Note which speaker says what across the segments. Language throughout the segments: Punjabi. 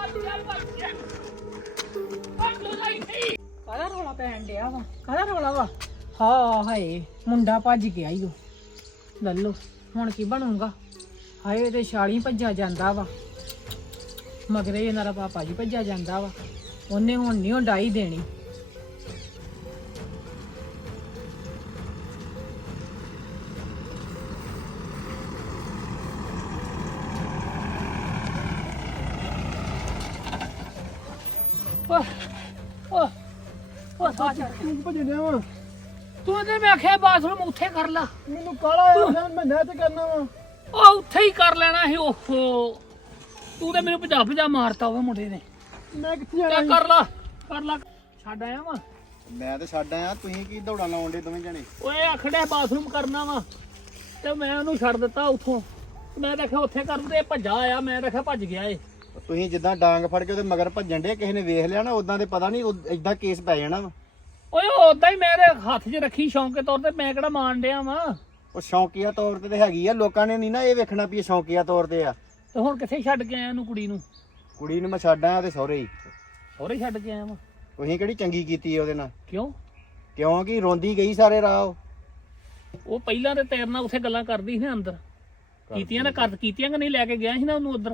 Speaker 1: ਕਾਹਦਾ ਰੌਲਾ ਪੈਣ ਡਿਆ ਵਾ? ਕਾਹਦਾ ਰੌਲਾ ਵਾ? ਹਾਂ ਹਾਏ ਮੁੰਡਾ ਭੱਜ ਗਿਆ ਈ ਉਹ। ਲੱਲੋ ਹੁਣ ਕੀ ਬਣੂਗਾ? ਹਾਏ ਤੇ ਛਾਲੀ ਭੱਜਾ ਜਾਂਦਾ ਵਾ, ਮਗਰੇ ਇਹਨਾਂ ਦਾ ਪਾਪਾ ਜੀ ਭੱਜਾ ਜਾਂਦਾ ਵਾ। ਉਹਨੇ ਹੁਣ ਨਹੀਂ ਉਹ ਡਾਈ ਦੇਣੀ। ਤੂੰ ਤੇ ਮੈਂ ਆਖਿਆ ਬਾਥਰੂਮ ਉੱਥੇ ਕਰ ਲਾ।
Speaker 2: ਮੈਨੂੰ ਕਾਲਾ ਆ ਮੈਂ ਨਹਿ ਤੇ ਕਰਨਾ ਵਾ।
Speaker 1: ਉਹ ਉੱਥੇ ਹੀ ਕਰ ਲੈਣਾ ਸੀ। ਓਹੋ ਤੂੰ ਤੇ ਮੈਨੂੰ ਭਜਾ ਮਾਰਤਾ ਉਹ ਮੁੰਡੇ ਨੇ।
Speaker 2: ਮੈਂ ਕਿੱਥੇ ਜਾਣਾ?
Speaker 1: ਕਰ ਲਾ ਛੱਡ ਆਇਆ ਵਾ।
Speaker 2: ਮੈਂ ਤੇ ਛੱਡ ਆਇਆ, ਤੁਸੀਂ ਕੀ ਦੌੜਾਂ ਲਾਉਣ ਦੇ ਦੋਵੇਂ ਜਣੇ?
Speaker 1: ਓਏ ਆਖੜਿਆ ਬਾਥਰੂਮ ਕਰਨਾ ਵਾ ਤੇ ਮੈਂ ਉਹਨੂੰ ਛੱਡ ਦਿੱਤਾ ਉੱਥੋਂ। ਮੈਂ ਦੇਖਿਆ ਉੱਥੇ ਕਰਨ ਤੇ ਭੱਜਾ ਆਇਆ। ਮੈਂ ਦੇਖਿਆ ਭੱਜ ਗਿਆ ਏ।
Speaker 2: ਤੁਸੀਂ ਜਿੱਦਾਂ ਡਾਂਗ ਫੜ ਕੇ ਉਹਦੇ ਮਗਰ ਭੱਜਣ ਦੇ, ਕਿਸੇ ਨੇ ਵੇਖ ਲਿਆ ਨਾ ਉਦਾਂ ਦੇ ਪਤਾ ਨਹੀਂ ਏਦਾਂ ਕੇਸ ਪੈ ਜਾਣਾ ਵਾ।
Speaker 1: ਓਏ ਉਦਾਂ ਹੀ ਮੇਰੇ ਹੱਥ 'ਚ ਰੱਖੀ ਸ਼ੌਂਕ ਦੇ ਤੌਰ ਤੇ। ਮੈਂ ਕਿਹੜਾ ਮਾਰਨ ਡਿਆ ਵਾ?
Speaker 2: ਉਹ ਸ਼ੌਂਕੀਆ ਤੌਰ ਤੇ ਹੈਗੀ ਆ, ਲੋਕਾਂ ਨੇ ਨਹੀਂ ਨਾ ਇਹ ਵੇਖਣਾ ਵੀ ਇਹ ਸ਼ੌਂਕੀਆ ਤੌਰ ਤੇ ਆ।
Speaker 1: ਤੇ ਹੁਣ ਕਿੱਥੇ ਛੱਡ ਕੇ ਆਇਆ ਉਹਨੂੰ? ਕੁੜੀ ਨੂੰ?
Speaker 2: ਕੁੜੀ ਨੂੰ ਮੈਂ ਛੱਡ ਆਇਆ ਉਹਦੇ ਸਹੁਰੇ ਹੀ।
Speaker 1: ਸਹੁਰੇ ਛੱਡ ਕੇ ਆਇਆ ਵਾ?
Speaker 2: ਤੁਸੀਂ ਕਿਹੜੀ ਚੰਗੀ ਕੀਤੀ ਉਹਦੇ ਨਾਲ?
Speaker 1: ਕਿਉਂ?
Speaker 2: ਕਿਉਂਕਿ ਰੋਂਦੀ ਗਈ ਸਾਰੇ ਰਾਹ।
Speaker 1: ਉਹ ਪਹਿਲਾਂ ਤੇ ਤੇਰੇ ਨਾਲ ਉੱਥੇ ਗੱਲਾਂ ਕਰਦੀ ਸੀ ਨਾ ਅੰਦਰ। ਕੀਤੀਆਂ ਨਾ ਕੀਤੀਆਂ ਕਿ ਨਹੀਂ? ਲੈ ਕੇ ਗਿਆ ਸੀ ਨਾ ਉਹਨੂੰ ਉਧਰ।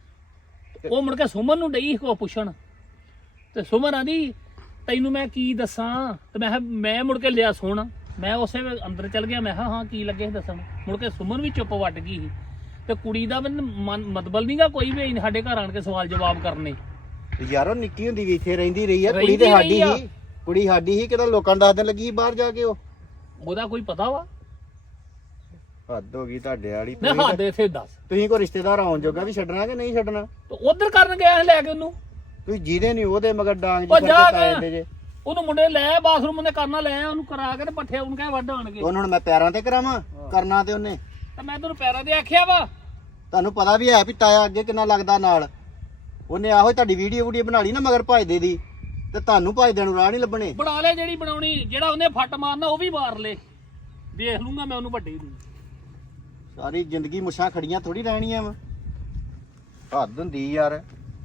Speaker 1: ਉਹ ਮੁੜ ਕੇ ਸੁਮਨ ਨੂੰ ਡਈ ਕੋ ਪੁੱਛਣ ਤੇ ਸੁਮਨ ਆਂਦੀ ਤੈਨੂੰ ਮੈਂ ਕੀ ਦੱਸਾਂ? ਤੇ ਮੈਂ ਕਿਹਾ ਮੈਂ ਮੁੜ ਕੇ ਲਿਆ ਸੁਣ। ਮੈਂ ਉਸੇ ਵੇਲੇ ਅੰਦਰ ਚਲ ਗਿਆ। ਮੈਂ ਕਿਹਾ ਹਾਂ ਕੀ ਲੱਗੇ ਦੱਸਣ? ਮੁੜ ਕੇ ਸੁਮਨ ਵੀ ਚੁੱਪ ਵੱਟ ਗਈ ਸੀ। ਤੇ ਕੁੜੀ ਦਾ ਮਤਲਬ ਨਹੀਂਗਾ ਕੋਈ ਵੀ ਸਾਡੇ ਘਰ ਆਣ ਕੇ ਸਵਾਲ ਜਵਾਬ ਕਰਨੇ।
Speaker 2: ਯਾਰੋ ਨਿੱਕੀ ਹੁੰਦੀ ਵੀ ਇੱਥੇ ਰਹਿੰਦੀ ਰਹੀ ਆ। ਕੁੜੀ ਤੇ ਸਾਡੀ ਹੀ, ਕੁੜੀ ਸਾਡੀ ਹੀ। ਕਿਤੇ ਲੋਕਾਂ ਨੂੰ ਦੱਸਣ ਲੱਗੀ ਬਾਹਰ ਜਾ ਕੇ
Speaker 1: ਉਹਦਾ ਕੋਈ ਪਤਾ ਵਾ?
Speaker 2: ਹੱਦ ਹੋ ਗਈ ਤੁਹਾਡੇ ਵਾਲੀ।
Speaker 1: ਹੱਦ ਇੱਥੇ ਦੱਸ।
Speaker 2: ਤੁਸੀਂ ਕੋਈ ਰਿਸ਼ਤੇਦਾਰ ਆਉਣ ਜੋਗਾ ਵੀ ਛੱਡਣਾ ਕਿ ਨਹੀਂ ਛੱਡਣਾ?
Speaker 1: ਉਧਰ ਕਰਨ ਗਿਆ ਲੈ ਕੇ ਉਹਨੂੰ।
Speaker 2: ਤੁਸੀਂ ਜਿਹਦੇ ਨਹੀਂ ਉਹਦੇ ਮਗਰ ਡਾਂਗ ਜੀ ਫੜ ਕੇ ਪਾ ਜਾਂਦੇ ਜੇ।
Speaker 1: ਉਹਨੂੰ ਮੁੰਡੇ ਲੈ ਬਾਥਰੂਮ ਉਹਨੇ ਕਰਨਾ ਲੈ ਉਹਨੂੰ ਕਰਾ ਕੇ ਤੇ ਪੱਠੇ ਉਹਨੂੰ ਕਹਿ ਵੱਢ ਆਣਗੇ।
Speaker 2: ਉਹਨੂੰ ਹੁਣ ਮੈਂ ਪੈਰਾਂ ਤੇ ਕਰਾਵਾਂ? ਕਰਨਾ ਤੇ ਉਹਨੇ।
Speaker 1: ਤੇ ਮੈਂ ਤੈਨੂੰ ਪੈਰਾਂ ਤੇ ਆਖਿਆ ਵਾ।
Speaker 2: ਤੁਹਾਨੂੰ ਪਤਾ ਵੀ ਹੈ ਵੀ ਤਾਇਆ ਅੱਗੇ ਕਿੰਨਾ ਲੱਗਦਾ ਨਾਲ। ਉਹਨੇ ਆਹੋ ਤੁਹਾਡੀ ਵੀਡੀਓ ਬਣਾ ਲਈ ਨਾ ਮਗਰ ਭਜਦੇ ਦੀ, ਤੇ ਤੁਹਾਨੂੰ ਭਜਦਿਆਂ ਨੂੰ ਰਾਹ ਨਹੀਂ ਲੱਭਣੇ।
Speaker 1: ਬਣਾ ਲੈ ਜਿਹੜੀ ਬਣਾਉਣੀ। ਜਿਹੜਾ ਉਹਨੇ ਫੱਟ ਮਾਰਨਾ ਉਹ ਵੀ ਮਾਰ ਲੈ। ਦੇਖ ਲੂੰਗਾ ਮੈਂ ਉਹਨੂੰ ਵੱਡੇ ਨੂੰ।
Speaker 2: ਸਾਰੀ ਜ਼ਿੰਦਗੀ ਮੁੱਛਾਂ ਖੜੀਆਂ ਥੋੜੀ ਰਹਿਣੀਆਂ ਵਾ। ਹੱਦ ਹੁੰਦੀ ਯਾਰ।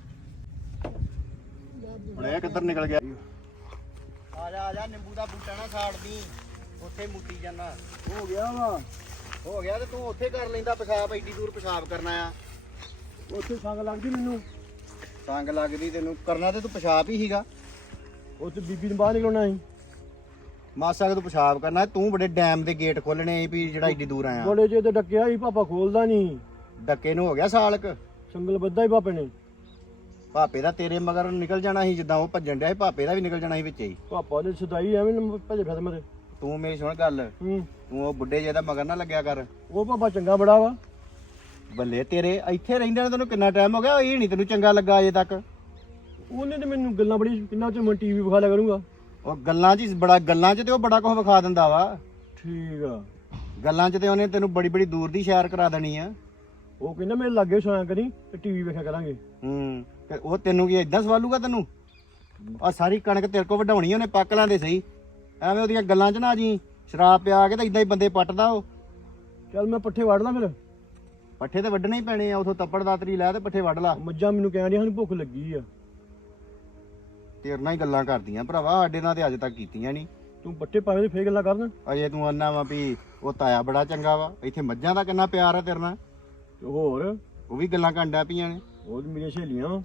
Speaker 2: ਹੁਣ ਇਹ ਕਿੱਧਰ ਨਿਕਲ ਗਿਆ? ਆ ਜਾ ਨਿੰਬੂ ਦਾ ਬੂਟਾ ਨਾ ਸਾੜਦੀ, ਉੱਥੇ ਮੁੱਟੀ ਜਾਣਾ। ਹੋ ਗਿਆ ਵਾ। ਹੋ ਗਿਆ ਤੇ ਤੂੰ ਉੱਥੇ ਕਰ ਲੈਂਦਾ ਪਿਸ਼ਾਬ। ਐਡੀ ਦੂਰ ਪਿਸ਼ਾਬ ਕਰਨਾ ਆ? ਉੱਥੇ ਸੰਗ ਲੱਗਦੀ ਮੈਨੂੰ। ਸੰਗ ਲੱਗਦੀ ਤੈਨੂੰ? ਕਰਨਾ ਤੇ ਤੂੰ ਪਿਸ਼ਾਬ ਹੀ ਸੀਗਾ। ਉੱਥੇ ਬੀਬੀ ਨੂੰ ਬਾਹਰ ਨਿਕਲਣਾ ਸੀ। ਮਾਸਾ ਕਿ ਤੂੰ ਪਿਸ਼ਾਬ ਕਰਨਾ। ਤੂੰ ਬੜੇ ਡੈਮ ਦੇ ਗੇਟ ਖੋਲਣੇ ਸੀ ਵੀ ਜਿਹੜਾ ਐਡੀ ਦੂਰ ਆਇਆ।
Speaker 3: ਬੜੇ ਜੇ ਤੇ ਡੱਕਿਆ ਸੀ, ਪਾਪਾ ਖੋਲਦਾ ਨਹੀਂ।
Speaker 2: ਡੱਕੇ ਨੂੰ ਹੋ ਗਿਆ ਸਾਲਕ।
Speaker 3: ਸੰਗਲ ਬੱਧਾ ਹੀ ਪਾਪੇ ਨੇ।
Speaker 2: ਭਾਪੇ ਦਾ ਤੇਰੇ ਮਗਰ ਨਿਕਲ ਜਾਣਾ ਸੀ, ਜਿੱਦਾਂ ਉਹ ਭੱਜਣ ਡਿਆ ਸੀ। ਭਾਪੇ ਦਾ ਵੀ ਨਿਕਲ ਜਾਣਾ ਸੀ ਵਿੱਚੇ ਹੀ।
Speaker 3: ਪਾਪਾ ਨੇ ਸਦਾਈ ਐਵੇਂ ਭਜੇ ਫਿਰਦੇ ਮੇਰੇ।
Speaker 2: ਤੂੰ ਮੇਰੀ ਸੁਣ ਗੱਲ। ਤੂੰ ਉਹ ਬੁੱਢੇ ਜਿਹੇ ਦਾ ਮਗਰ ਨਾ ਲੱਗਿਆ ਕਰ।
Speaker 3: ਉਹ ਪਾਪਾ ਚੰਗਾ ਬੜਾ ਵਾ।
Speaker 2: ਬੱਲੇ ਤੇਰੇ ਇੱਥੇ ਰਹਿੰਦੇ ਨੇ ਤੈਨੂੰ ਕਿੰਨਾ ਟਾਈਮ ਹੋ ਗਿਆ? ਇਹ ਨਹੀਂ ਤੈਨੂੰ ਚੰਗਾ ਲੱਗਾ ਅਜੇ ਤੱਕ?
Speaker 3: ਉਹਨੇ ਤੇ ਮੈਨੂੰ ਗੱਲਾਂ ਬੜੀ ਕਿੰਨਾ ਚ ਮੈਂ ਟੀਵੀ ਵਿਖਾ ਲਿਆ ਕਰੂੰਗਾ।
Speaker 2: ਉਹ ਗੱਲਾਂ 'ਚ ਤੇ ਉਹ ਬੜਾ ਕੁਝ ਵਿਖਾ ਦਿੰਦਾ ਵਾ।
Speaker 3: ਠੀਕ ਆ।
Speaker 2: ਗੱਲਾਂ 'ਚ ਤੇ ਉਹਨੇ ਤੈਨੂੰ ਬੜੀ ਬੜੀ ਦੂਰ ਦੀ ਸੈਰ ਕਰਾ ਦੇਣੀ ਆ।
Speaker 3: ਉਹ ਕਹਿੰਦਾ ਮੇਰੇ ਲਾਗੇ ਸੋਇਆ ਕਰੀ ਤੇ ਟੀਵੀ ਵੇਖਿਆ ਕਰਾਂਗੇ।
Speaker 2: ਤੇ ਉਹ ਤੈਨੂੰ ਕੀ ਏਦਾਂ ਸਵਾਲੂਗਾ ਤੈਨੂੰ? ਆ ਸਾਰੀ ਕਣਕ ਤੇਰੇ ਕੋ ਵਢਾਉਣੀ ਉਹਨੇ, ਪੱਕ ਲੈਂਦੇ ਸਹੀ। ਐਵੇਂ ਉਹਦੀਆਂ ਗੱਲਾਂ 'ਚ ਨਾ ਜੀ ਸ਼ਰਾਬ ਪਿਆ ਕੇ ਤਾਂ ਇਦਾਂ ਹੀ ਬੰਦੇ ਪੱਟਦਾ ਉਹ।
Speaker 3: ਚੱਲ ਮੈਂ ਪੱਠੇ ਵੜ ਲਾਂ ਫਿਰ।
Speaker 2: ਪੱਠੇ ਤੇ ਵੱਢਣੇ ਹੀ ਪੈਣੇ ਆ। ਉਥੋਂ ਤੱਪੜ ਦਾਤਰੀ ਲੈ ਤੇ ਪੱਠੇ ਵੱਢ ਲਾ।
Speaker 3: ਮੱਝਾਂ ਮੈਨੂੰ ਕਹਿਣ ਦੀਆਂ ਸਾਨੂੰ ਭੁੱਖ ਲੱਗੀ ਆ।
Speaker 2: ਤੇਰੇ ਨਾਲ ਹੀ ਗੱਲਾਂ ਕਰਦੀਆਂ ਭਰਾਵਾ, ਸਾਡੇ ਨਾਲ ਤੇ ਅੱਜ ਤੱਕ ਕੀਤੀਆਂ ਨਹੀਂ।
Speaker 3: ਤੂੰ ਪੱਠੇ ਪਾਵੇਂ ਤੇ ਫੇਰ ਗੱਲਾਂ ਕਰਨ।
Speaker 2: ਅਜੇ ਤੂੰ ਆਨਾ ਵਾ ਵੀ ਉਹ ਤਾਇਆ ਬੜਾ ਚੰਗਾ ਵਾ। ਇੱਥੇ ਮੱਝਾਂ ਦਾ ਕਿੰਨਾ ਪਿਆਰ ਆ ਤੇਰੇ ਨਾਲ।
Speaker 3: ਤੇ ਹੋਰ
Speaker 2: ਉਹ ਵੀ ਗੱਲਾਂ ਕੰਡਾ ਪਈਆਂ ਨੇ।
Speaker 3: ਉਹ ਮੇਰੀਆਂ ਸਹੇਲੀਆਂ ਵਾ।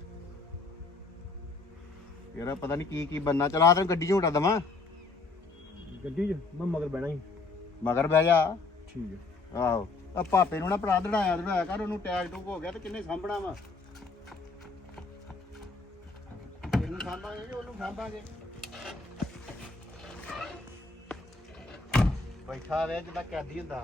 Speaker 2: ਤੇਰਾ ਪਤਾ ਨਹੀਂ ਕੀ ਕੀ ਬੰਨਾ। ਚਲਾ ਤੈਨੂੰ ਗੱਡੀ 'ਚ ਝੂਟਾ ਦੇਵਾਂ?
Speaker 3: ਗੱਡੀ 'ਚ ਮੈਂ ਮਗਰ ਬਹਿਣਾ ਹੀ।
Speaker 2: ਮਗਰ ਬਹਿ ਜਾ।
Speaker 3: ਠੀਕ ਆ।
Speaker 2: ਆਹੋ ਆ ਭਾਪੇ ਨੂੰ ਨਾ ਭਰਾ ਦੜਾਇਆ ਕਰ। ਉਹਨੂੰ ਟੈਗ ਟੂਕ ਹੋ ਗਿਆ ਤੇ ਕਿੰਨੇ ਸਾਂਭਣਾ ਵਾ? ਇਹਨੂੰ ਸਾਂਭਾਂਗੇ ਕਿ ਉਹਨੂੰ ਸਾਂਭਾਂਗੇ? ਬੈਠਾ ਵੇ ਜਿੱਦਾਂ ਕੈਦੀ ਹੁੰਦਾ।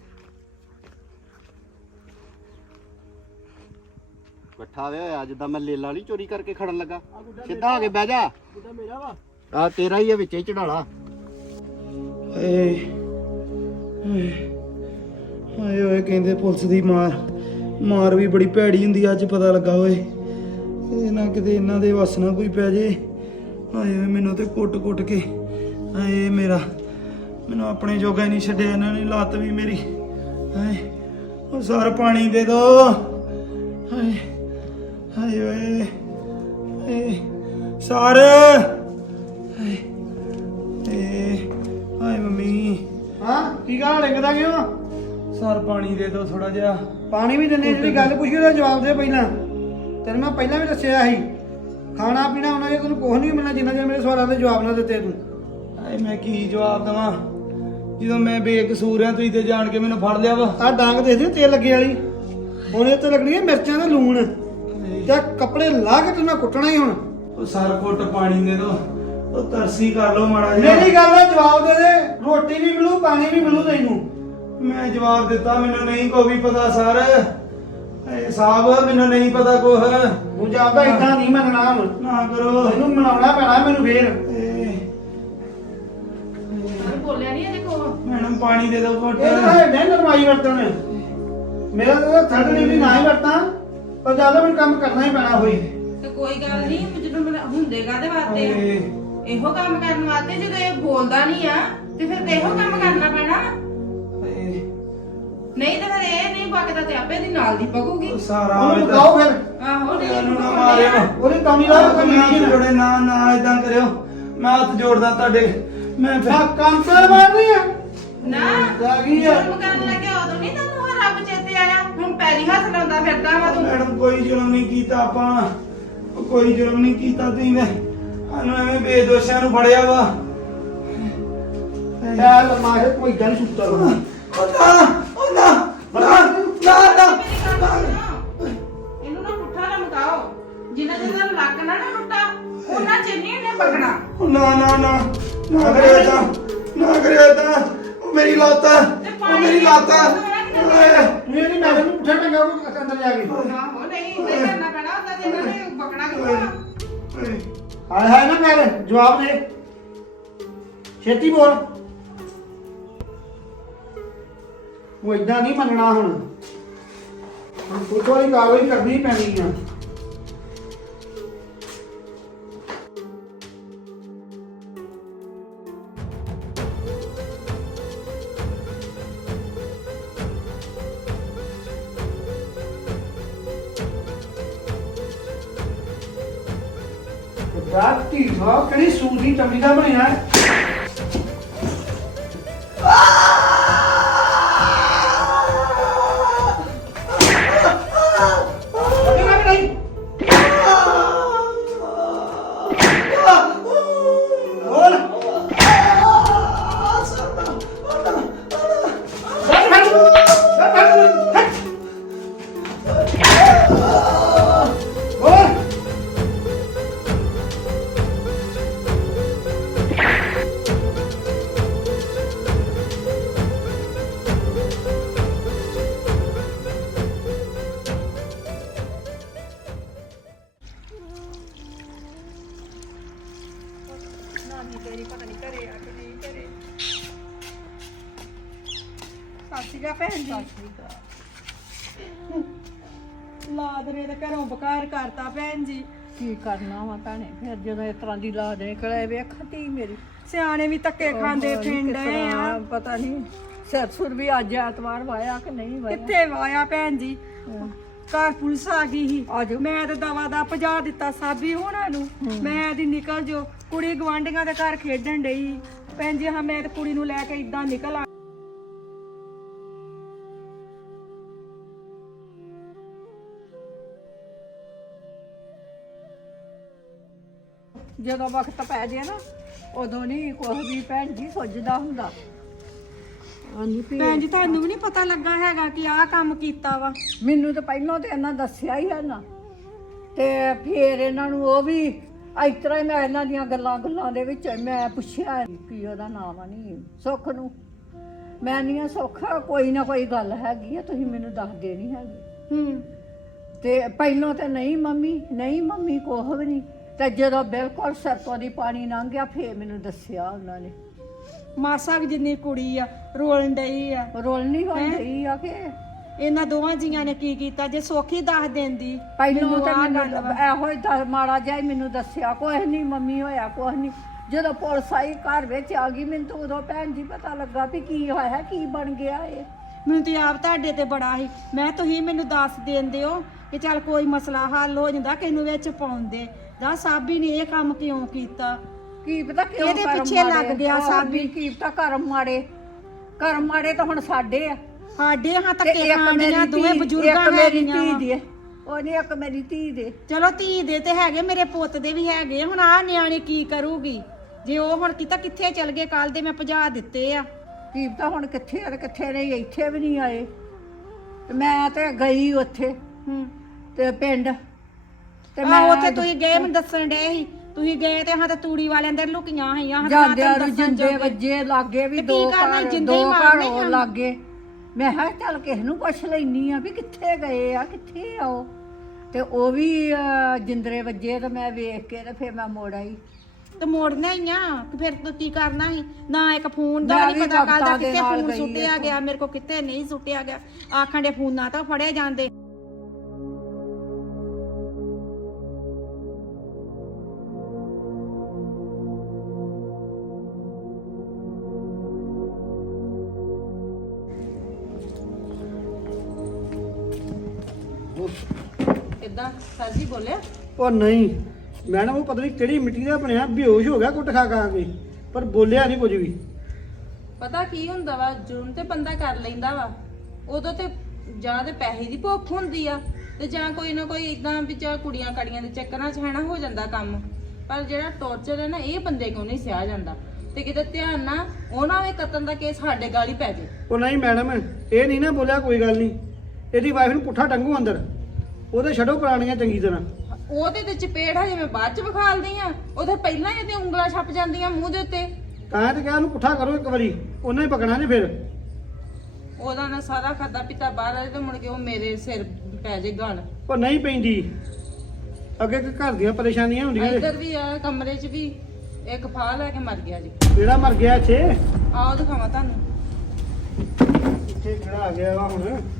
Speaker 2: ਇਕੱਠਾ ਵੇ ਹੋਇਆ ਜਿੱਦਾਂ ਮੈਂ ਲੇਲਾ ਨਹੀਂ ਚੋਰੀ ਕਰਕੇ ਖੜਨ ਲੱਗਾ। ਸਿੱਧਾ ਹੋ ਕੇ ਬਹਿ ਜਾ।
Speaker 3: ਕਿੱਦਾਂ ਮੇਰਾ ਵਾ?
Speaker 2: ਆ ਤੇਰਾ ਹੀ ਆ, ਵਿੱਚੇ ਚੜਾਲਾ।
Speaker 4: ਹਾਏ ਓਏ ਕਹਿੰਦੇ ਪੁਲਿਸ ਦੀ ਮਾਰ ਵੀ ਬੜੀ ਭੈੜੀ ਹੁੰਦੀ। ਅੱਜ ਪਤਾ ਲੱਗਾ ਓਏ। ਇਹ ਨਾ ਕਿਤੇ ਇਹਨਾਂ ਦੇ ਵੱਸ ਨਾ ਕੋਈ ਪੈ ਜੇ। ਹਾਏ ਓਏ ਮੈਨੂੰ ਤੇ ਕੁੱਟ ਕੇ ਹਾਏ ਮੈਨੂੰ ਆਪਣੇ ਜੋਗਾ ਹੀ ਨਹੀਂ ਛੱਡਿਆ ਇਹਨਾਂ ਨੇ। ਲੱਤ ਵੀ ਮੇਰੀ ਹਾਏ। ਉਹ ਸਰ ਪਾਣੀ ਦੇ ਦੋ। ਹਾਏ ਓਏ ਸਰ ਹਾਏ ਮੰਮੀ।
Speaker 2: ਹਾਂ ਕੀ ਗੱਲ ਡਿੱਗਦਾ ਕਿਉਂ?
Speaker 4: ਸਰ ਪਾਣੀ ਦੇ ਦਿਓ ਥੋੜਾ ਜਿਹਾ।
Speaker 2: ਪਾਣੀ ਵੀ ਦਿੰਦੇ, ਜਿਹੜੀ ਗੱਲ ਪੁੱਛੀ ਉਹਦਾ ਜਵਾਬ ਦੇ ਪਹਿਲਾਂ। ਤੈਨੂੰ ਮੈਂ ਪਹਿਲਾਂ ਵੀ ਦੱਸਿਆ ਸੀ ਖਾਣਾ ਪੀਣਾ ਉਹਨਾਂ ਜੇ ਤੈਨੂੰ ਕੁਛ ਨਹੀਂ ਮਿਲਣਾ ਜਿੰਨਾ ਚਿਰ ਮੇਰੇ ਸਵਾਲਾਂ ਦੇ ਜਵਾਬ ਨਾ ਦਿੱਤੇ ਤੂੰ।
Speaker 4: ਹਾਏ ਮੈਂ ਕੀ ਜਵਾਬ ਦੇਵਾਂ ਜਦੋਂ ਮੈਂ ਬੇਕਸੂਰ ਆ, ਤੁਸੀਂ ਤੇ ਜਾਣ ਕੇ ਮੈਨੂੰ ਫੜ ਲਿਆ ਵਾ।
Speaker 2: ਆਹ ਡਾਂਗ ਦੇਖਦੇ ਤੇਲ ਲੱਗੇ ਵਾਲੀ, ਹੁਣ ਇਹ ਤੇ ਲੱਗਣੀ ਹੈ ਮਿਰਚਾਂ ਦਾ ਲੂਣ ਤੇ ਕੱਪੜੇ ਲਾ ਕੇ ਤੈਨੂੰ ਮੈਂ ਕੁੱਟਣਾ ਹੀ ਹੁਣ।
Speaker 4: ਉਹ ਸਰ ਘੁੱਟ ਪਾਣੀ ਦੇ ਦਿਓ, ਉਹ ਤਰਸੀ ਕਰ ਲਓ ਮਾੜਾ ਜਿਹਾ।
Speaker 2: ਮੇਰੀ ਗੱਲ ਦਾ ਜਵਾਬ ਦੇ ਦੇ, ਰੋਟੀ ਵੀ ਮਿਲੂ ਪਾਣੀ ਵੀ ਮਿਲੂ ਤੈਨੂੰ।
Speaker 4: ਮੈਂ ਜਵਾਬ ਦਿੱਤਾ, ਮੈਨੂੰ ਨਹੀਂ ਕੋਈ ਵੀ ਪਤਾ ਸਰ। ਏ ਸਾਹਿਬ ਮੈਨੂੰ ਨਹੀਂ ਪਤਾ ਕੁਛ।
Speaker 2: ਤੂੰ ਜਾਪਦਾ ਇਦਾਂ ਨਹੀਂ ਮੰਨਣਾ ਹੁਣ,
Speaker 4: ਨਾ ਕਰੋ।
Speaker 2: ਮੈਨੂੰ ਮਨਾਉਣਾ ਪੈਣਾ ਮੈਨੂੰ ਫੇਰ।
Speaker 5: ਬੋਲਿਆ ਨਹੀਂ ਇਹਦੇ ਕੋਲ।
Speaker 4: ਮੈਡਮ ਪਾਣੀ ਦੇ ਦਿਓ ਘੁੱਟ।
Speaker 2: ਇਹ ਤਾਂ ਨਹੀਂ ਨਰਮਾਈ ਵਰਤਣ, ਮੇਰਾ ਤਾਂ ਥਰਡ ਡਿਗਰੀ ਨਾ ਹੀ ਵਰਤਾਂ, ਪਰ ਜਦੋਂ ਮੈਨੂੰ ਕੰਮ ਕਰਨਾ ਹੀ ਪੈਣਾ ਹੋਈ।
Speaker 5: ਤੇ ਕੋਈ ਗੱਲ ਨਹੀਂ, ਜਦੋਂ ਮੈਂ ਹੁੰਦੇ ਕਾਹਦੇ ਵਾਸਤੇ ਆ?
Speaker 4: ਏ,
Speaker 5: ਇਹੋ ਕੰਮ ਕਰਨ ਵਾਸਤੇ। ਜਦੋਂ ਇਹ ਬੋਲਦਾ ਨਹੀਂ ਆ ਤੇ ਫਿਰ ਤੇ ਇਹੋ ਕੰਮ ਕਰਨਾ ਪੈਣਾ।
Speaker 4: ਏ,
Speaker 5: ਨਹੀਂ ਤਾਂ ਫਿਰ ਇਹ ਨਹੀਂ ਪੱਕਦਾ ਤੇ ਆਪੇ ਦੀ ਨਾਲ ਦੀ ਪਕੂਗੀ।
Speaker 4: ਉਹ ਸਾਰਾ
Speaker 2: ਉਹਨੂੰ ਪਕਾਓ ਫਿਰ,
Speaker 5: ਆਹੋ ਨਹੀਂ
Speaker 4: ਇਹਨੂੰ ਨਾ ਮਾਰਿਓ।
Speaker 2: ਉਹਦੀ ਕਮੀ ਲਾ
Speaker 4: ਹੱਥ ਜੋੜੇ, ਨਾ ਨਾ ਇਦਾਂ ਕਰਿਓ। ਮੈਂ ਹੱਥ ਜੋੜਦਾ ਤੁਹਾਡੇ। ਮੈਂ
Speaker 2: ਕੰਮ ਕਰ ਮਾਰਨੀ ਆ
Speaker 5: ਨਾ
Speaker 2: ਜਾ ਗਈ ਆ।
Speaker 5: ਜ਼ੁਲਮ ਕਰਨ ਲੱਗਿਆ ਉਦੋਂ ਨਹੀਂ ਤੈਨੂੰ ਰੱਬ ਚੇਤੇ ਆਇਆ? ਹੁਣ ਪੈਰੀ ਹੱਥ ਲਾਉਂਦਾ ਫਿਰਦਾ ਵਾ ਤੂੰ।
Speaker 4: ਮੈਡਮ ਕੋਈ ਜ਼ੁਲਮ ਨਹੀਂ ਕੀਤਾ ਆਪਾਂ, ਕੋਈ ਜ਼ੁਲਮ ਨਹੀਂ ਕੀਤਾ। ਤੁਸੀਂ ਨੇ ਸਾਨੂੰ ਐਵੇਂ ਬੇਦੋਸ਼ਾਂ ਨੂੰ ਫੜਿਆ ਵਾ।
Speaker 2: ਐ ਲਮਾਹੇ ਕੋਈ ਗੱਲ ਸੁੱਤਾ ਵਾ।
Speaker 4: ਉਹ ਨਾ ਉਹ ਨਾ ਨਾ ਨਾ
Speaker 5: ਮੇਰੀ ਗੱਲ ਸੁਣੋ, ਇਹਨੂੰ ਨਾ ਪੁੱਠਾ ਨਾ ਮਕਾਓ। ਜਿੰਨਾ ਚਿਰ ਤੈਨੂੰ ਲੱਕ ਨਾ ਟੁੱਟਾ ਉਹਨਾਂ ਚਿਰ ਨਹੀਂ ਇਹਨੇ ਪਕਣਾ।
Speaker 4: ਉਹ ਨਾ ਨਾ ਨਾ ਨਾ ਕਰਿਓ ਏਦਾਂ, ਨਾ ਕਰਿਓ ਏਦਾਂ। ਉਹ ਮੇਰੀ ਲੱਤ ਆ, ਉਹ ਮੇਰੀ ਲੱਤ ਆ।
Speaker 2: ਮੇਰੀ ਮੈਡਮ ਨੂੰ ਪੁੱਠਾ ਟੰਗਾ ਉਹ ਅੰਦਰ ਜਾ ਕੇ।
Speaker 5: ਆਹੋ ਨਹੀਂ ਇਹ ਕਰਨਾ ਪੈਣਾ ਹੁੰਦਾ ਤੇ ਇਹਨਾਂ ਨੇ ਪਕਣਾ ਕਿੱਥੋਂ?
Speaker 2: ਹਾਏ ਹਾਏ ਨਾ ਕਰ, ਜਵਾਬ ਦੇ, ਛੇਤੀ ਬੋਲ। ਉਹ ਇਦਾਂ ਨਹੀਂ ਮੰਨਣਾ ਹੁਣ ਪੁੱਛੋ ਵਾਲੀ ਕਾਰਵਾਈ ਕਰਨੀ ਪੈਣੀ ਆ। ਦਾਤੀ ਹਾਂ ਕਿਹੜੀ ਸੂਦੀ ਚਮੜੀ ਦਾ ਬਣਿਆ ਹੈ।
Speaker 6: ਸਾਸੀਗਾ ਭੈਣ ਜੀ। ਲਾਦਰੇ ਦੇ ਘਰੋਂ ਬਕਾਰ ਕਰਤਾ ਭੈਣ ਜੀ।
Speaker 7: ਕੀ ਕਰਨਾ ਵਾ ਭੈਣੇ, ਫਿਰ ਜਦੋਂ ਇਸ ਤਰ੍ਹਾਂ ਦੀ ਲਾਦ ਨਿਕਲੇ ਵੇਖ ਧੀ ਮੇਰੀ।
Speaker 6: ਸਿਆਣੇ ਵੀ ਧੱਕੇ ਖਾਂਦੇ ਫਿੰਡੇ ਆ।
Speaker 7: ਪਤਾ ਨਹੀਂ ਸਿਰ ਸੁਰ ਵੀ ਅੱਜ ਐਤਵਾਰ ਵਾਇਆ ਕਿ ਨਹੀਂ ਵਾਇਆ।
Speaker 6: ਕਿੱਥੇ ਵਾਇਆ ਭੈਣ ਜੀ, ਘਰ ਪੁਲਿਸ ਆ ਗਈ ਸੀ।
Speaker 7: ਆਜੋ।
Speaker 6: ਮੈਂ ਤੇ ਦਵਾ ਦਾ ਭਜਾ ਦਿੱਤਾ ਸਾਬੀ ਹੋਣਾ ਨੂੰ। ਮੈਂ ਦੀ ਨਿਕਲ ਜੋ, ਕੁੜੀ ਗਵਾਂਢੀਆਂ ਦੇ ਘਰ ਖੇਡਣ ਡਈ। ਭੈਣ ਜੀ ਹਾਂ ਮੈਂ ਤੇ ਕੁੜੀ ਨੂੰ ਲੈ ਕੇ ਇਦਾਂ ਨਿਕਲ ਆ।
Speaker 7: ਜਦੋਂ ਵਕਤ ਪੈ ਜੇ ਨਾ ਉਦੋਂ ਨਹੀਂ ਕੁਛ ਵੀ ਭੈਣ ਜੀ ਸੁੱਝਦਾ ਹੁੰਦਾ।
Speaker 6: ਭੈਣ ਜੀ ਤੁਹਾਨੂੰ ਵੀ ਨਹੀਂ ਪਤਾ ਲੱਗਾ ਹੈਗਾ ਕਿ ਆਹ ਕੰਮ ਕੀਤਾ ਵਾ?
Speaker 7: ਮੈਨੂੰ ਤਾਂ ਪਹਿਲਾਂ ਤੇ ਇਹਨਾਂ ਦੱਸਿਆ ਹੀ ਹੈ ਨਾ, ਤੇ ਫਿਰ ਇਹਨਾਂ ਨੂੰ ਉਹ ਵੀ ਇਸ ਤਰ੍ਹਾਂ ਹੀ ਮੈਂ ਇਹਨਾਂ ਦੀਆਂ ਗੱਲਾਂ ਦੇ ਵਿੱਚ ਮੈਂ ਪੁੱਛਿਆ ਕੀ ਉਹਦਾ ਨਾਮ ਆ ਨਹੀਂ ਸੁੱਖ ਨੂੰ। ਮੈਂ ਨਹੀਂ ਸੁੱਖ ਕੋਈ ਨਾ ਕੋਈ ਗੱਲ ਹੈਗੀ ਆ, ਤੁਸੀਂ ਮੈਨੂੰ ਦੱਸ ਦੇਣੀ ਹੈਗੀ। ਤੇ ਪਹਿਲਾਂ ਤੇ ਨਹੀਂ ਮੰਮੀ ਕੁਛ ਵੀ ਨਹੀਂ, ਤੇ ਜਦੋਂ ਬਿਲਕੁਲ ਸਰਤੋਂ ਦੀ ਪਾਣੀ ਲੰਘ ਗਿਆ ਫੇਰ ਮੈਨੂੰ ਦੱਸਿਆ ਉਹਨਾਂ ਨੇ।
Speaker 6: ਮਾਸਾ ਵੀ ਜਿੰਨੀ ਕੁੜੀ ਆ ਰੋਲਣ ਡਈ ਆ।
Speaker 7: ਰੋਲ ਨਹੀਂ ਹੋਈ ਆ ਕਿ
Speaker 6: ਇਹਨਾਂ ਦੋਵਾਂ ਜੀਆਂ ਨੇ ਕੀ ਕੀਤਾ? ਜੇ ਸੋਖੀ ਦੱਸ ਦਿੰਦੀ
Speaker 7: ਪਹਿਲਾਂ
Speaker 6: ਮੈਨੂੰ
Speaker 7: ਤਾਂ
Speaker 6: ਆਹ
Speaker 7: ਮੈਨੂੰ
Speaker 6: ਗੱਲ ਵਾ।
Speaker 7: ਇਹੋ ਹੀ ਮਾੜਾ ਜਿਹਾ ਹੀ ਮੈਨੂੰ ਦੱਸਿਆ, ਕੁਛ ਨਹੀਂ ਮੰਮੀ ਹੋਇਆ ਕੁਛ ਨਹੀਂ। ਜਦੋਂ ਪੁਲਿਸ ਆਈ ਘਰ ਵਿੱਚ ਆ ਗਈ ਮੈਨੂੰ ਤਾਂ ਉਦੋਂ ਭੈਣ ਜੀ ਪਤਾ ਲੱਗਾ ਵੀ ਕੀ ਹੋਇਆ, ਕੀ ਬਣ ਗਿਆ ਇਹ।
Speaker 5: ਮੈਨੂੰ ਤੇ ਆਪ ਤੁਹਾਡੇ ਤੇ ਬੜਾ ਸੀ। ਮੈਂ ਤੁਸੀਂ ਮੈਨੂੰ ਦੱਸ ਦੇਂਦੇ ਹੋ ਕਿ ਚੱਲ ਕੋਈ ਮਸਲਾ ਹੱਲ ਹੋ ਜਾਂਦਾ, ਕਿਨੂੰ ਵਿੱਚ ਪਾਉਂਦੇ। ਦੱਸ ਸਾਬੀ ਨੇ ਇਹ ਕੰਮ ਕਿਉਂ ਕੀਤਾ?
Speaker 7: ਕੀ ਪਤਾ ਕਿਉਂ
Speaker 5: ਇਹਦੇ
Speaker 7: ਕਰਮ
Speaker 5: ਪਿੱਛੇ
Speaker 7: ਮਾੜੇ।
Speaker 5: ਲੱਗ ਗਿਆ
Speaker 7: ਉਹ
Speaker 5: ਸਾਬੀ।
Speaker 7: ਵੀ ਕੀ ਪਤਾ ਕਰਮ ਮਾੜੇ ਤਾਂ ਹੁਣ ਸਾਡੇ ਆ।
Speaker 5: ਸਾਡੇ ਹਾਂ
Speaker 7: ਤੇ
Speaker 5: ਧੱਕੇ
Speaker 7: ਇੱਕ
Speaker 5: ਖਾਣੀਆਂ
Speaker 7: ਮੇਰੀ
Speaker 5: ਦੋਵੇਂ
Speaker 7: ਧੀ,
Speaker 5: ਬਜ਼ੁਰਗਾਂ
Speaker 7: ਇੱਕ ਮੇਰੀ
Speaker 5: ਹੈਗੀਆਂ
Speaker 7: ਧੀ
Speaker 5: ਵਾਂ।
Speaker 7: ਦੇ, ਉਹ ਨਹੀਂ ਇੱਕ ਮੇਰੀ ਧੀ ਦੇ।
Speaker 5: ਚਲੋ ਧੀ ਦੇ ਤੇ ਹੈਗੇ, ਮੇਰੇ ਪੁੱਤ ਦੇ ਵੀ ਹੈਗੇ। ਹੁਣ ਆਹ ਨਿਆਣੇ ਕੀ ਕਰੂਗੀ ਜੇ ਉਹ ਹੁਣ ਕਿੱਥੇ ਚਲ ਗਏ? ਕੱਲ ਦੇ ਮੈਂ ਭਜਾ ਦਿੱਤੇ ਆ।
Speaker 7: ਕੀ ਪਤਾ ਹੁਣ ਕਿੱਥੇ ਆ ਤੇ ਕਿੱਥੇ ਨਹੀਂ, ਇੱਥੇ ਵੀ ਨਹੀਂ ਆਏ। ਤੇ ਮੈਂ ਤੇ ਗਈ ਉੱਥੇ ਤੇ ਪਿੰਡ ਤੇ
Speaker 5: ਮੈਂ ਉੱਥੇ ਤੁਸੀਂ ਗਏ ਮੈਨੂੰ ਦੱਸਣ ਡਏ ਸੀ। ਤੁਸੀਂ ਗਏ ਤੇ ਹਾਂ ਤੇ ਤੂੜੀ ਵਾਲਿਆਂ ਦੇ ਲੁਕੀਆਂ ਹੋਈਆਂ ਹਾਂ।
Speaker 7: ਜਾਂਦਿਆਂ ਨੂੰ ਜਿੰਦੇ ਵੱਜੇ ਲਾਗੇ ਵੀ
Speaker 5: ਤੇ ਕੀ
Speaker 7: ਦੋ
Speaker 5: ਕਰਨਾ,
Speaker 7: ਘਰ
Speaker 5: ਜਿੰਦੇ ਹੀ
Speaker 7: ਦੋ ਘਰ
Speaker 5: ਮਾਰਨੇ
Speaker 7: ਉਹ
Speaker 5: ਆ।
Speaker 7: ਲਾਗੇ। ਮੈਂ ਕਿਹਾ ਚੱਲ ਕਿਸ ਨੂੰ ਪੁੱਛ ਲੈਣੀ ਆ ਵੀ ਕਿੱਥੇ ਗਏ ਆ, ਕਿੱਥੇ ਆ ਉਹ। ਤੇ ਉਹ ਵੀ ਜਿੰਦਰੇ ਵੱਜੇ ਤੇ ਮੈਂ ਵੇਖ ਕੇ ਤੇ ਫਿਰ ਮੈਂ ਮੋੜ ਆਈ।
Speaker 5: ਤੇ ਮੋੜਨਾ ਹੀ ਆ ਤੇ ਫਿਰ ਤੂੰ ਕੀ ਕਰਨਾ ਸੀ? ਨਾ ਇੱਕ ਫੋਨ ਦਾ
Speaker 7: ਮੈਂ
Speaker 5: ਨਹੀਂ
Speaker 7: ਵੀ
Speaker 5: ਪਤਾ ਕੱਲ ਦਾ
Speaker 7: ਵਕਤਾਂ ਦੇ
Speaker 5: ਕਿੱਥੇ
Speaker 7: ਨਾਲ
Speaker 5: ਫੋਨ
Speaker 7: ਗਈ
Speaker 5: ਸੁੱਟਿਆ
Speaker 7: ਇੱਥੋਂ।
Speaker 5: ਗਿਆ, ਮੇਰੇ ਕੋ ਕਿੱਥੇ ਨਹੀਂ ਸੁੱਟਿਆ ਗਿਆ। ਆਖਾਂ ਦੇ ਫੋਨਾਂ ਤਾਂ ਫੜੇ ਜਾਂਦੇ। ਕਿੱਦਾਂ ਸਰ ਜੀ ਬੋਲਿਆ?
Speaker 3: ਉਹ ਨਹੀਂ ਮੈਡਮ, ਉਹ ਪਤਾ ਨਹੀਂ ਕਿਹੜੀ ਮਿੱਟੀ ਦਾ ਬਣਿਆ, ਬੇਹੋਸ਼ ਹੋ ਗਿਆ ਕੁੱਟ ਖਾ ਖਾ ਕੇ, ਪਰ ਬੋਲਿਆ ਨਹੀਂ ਕੁਝ ਵੀ।
Speaker 8: ਪਤਾ ਕੀ ਹੁੰਦਾ ਵਾ, ਜੁਰਮ ਤੇ ਬੰਦਾ ਕਰ ਲੈਂਦਾ ਵਾ, ਉਦੋਂ ਤੇ ਜਾਂ ਤੇ ਪੈਸੇ ਦੀ ਭੁੱਖ ਹੁੰਦੀ ਆ ਤੇ ਜਾਂ ਕੋਈ ਨਾ ਕੋਈ ਇਦਾਂ ਵੀ ਜਾਂ ਕੁੜੀਆਂ ਕੜੀਆਂ ਦੇ ਚੱਕਰਾਂ 'ਚ ਹੈਨਾ ਹੋ ਜਾਂਦਾ ਕੰਮ। ਪਰ ਜਿਹੜਾ ਟੌਰਚਰ ਹੈ ਨਾ, ਇਹ ਬੰਦੇ ਕੋਲ ਨਹੀਂ ਸਿਆ ਜਾਂਦਾ। ਤੇ ਕਿਤੇ ਧਿਆਨ ਨਾ ਉਹਨਾਂ ਵੀ ਕਤਲ ਦਾ ਕੇਸ ਸਾਡੇ ਗਾਲ ਹੀ ਪੈ ਜੇ।
Speaker 3: ਉਹ ਨਹੀਂ ਮੈਡਮ, ਇਹ ਨਹੀਂ ਨਾ ਬੋਲਿਆ, ਕੋਈ ਗੱਲ ਨਹੀਂ। ਇਹਦੀ ਵਾਈਫ ਨੂੰ ਪੁੱਠਾ ਟੰਗੂ ਅੰਦਰ, ਉਹਦੇ ਛੱਡੋ ਪੁਰਾਣੀਆਂ ਚੰਗੀ ਤਰ੍ਹਾਂ।
Speaker 8: ਉਹਦੇ ਤੇ ਚਪੇੜ ਹਜੇ ਮੈਂ ਬਾਅਦ ਚ ਵਿਖਾਲਦੀ ਆ, ਉਹਦੇ ਪਹਿਲਾਂ ਹੀ ਤੇ ਉਂਗਲਾਂ ਛੱਪ ਜਾਂਦੀਆਂ ਮੂੰਹ ਦੇ ਉੱਤੇ।
Speaker 3: ਤਾਂ ਤੇ ਕਿਹਾ ਉਹਨੂੰ ਪੁੱਠਾ ਕਰੋ ਇੱਕ ਵਾਰੀ, ਉਹਨੇ ਹੀ ਪਕਣਾ ਨਹੀਂ ਫਿਰ।
Speaker 8: ਉਹਦਾ ਨਾ ਸਾਰਾ ਖਾਦਾ ਪੀਤਾ ਬਾਹਰ ਆਏ ਤੇ ਮੁੜ ਕੇ ਉਹ ਮੇਰੇ ਸਿਰ ਪੈ ਜੇ ਗਲ।
Speaker 3: ਉਹ ਨਹੀਂ ਪੈਂਦੀ, ਅੱਗੇ ਘਰ ਦੀਆਂ ਪਰੇਸ਼ਾਨੀਆਂ ਹੁੰਦੀਆਂ ਨੇ।
Speaker 8: ਇੱਧਰ ਵੀ ਆ ਕਮਰੇ 'ਚ ਵੀ ਇੱਕ ਫਾਹ ਲੈ ਕੇ ਮਰ ਗਿਆ ਜੀ।
Speaker 3: ਕਿਹੜਾ ਮਰ ਗਿਆ ਇੱਥੇ?
Speaker 8: ਆਓ ਦਿਖਾਵਾਂ ਤੁਹਾਨੂੰ।
Speaker 3: ਇੱਥੇ ਕਿਹੜਾ ਆ ਗਿਆ ਵਾ ਹੁਣ?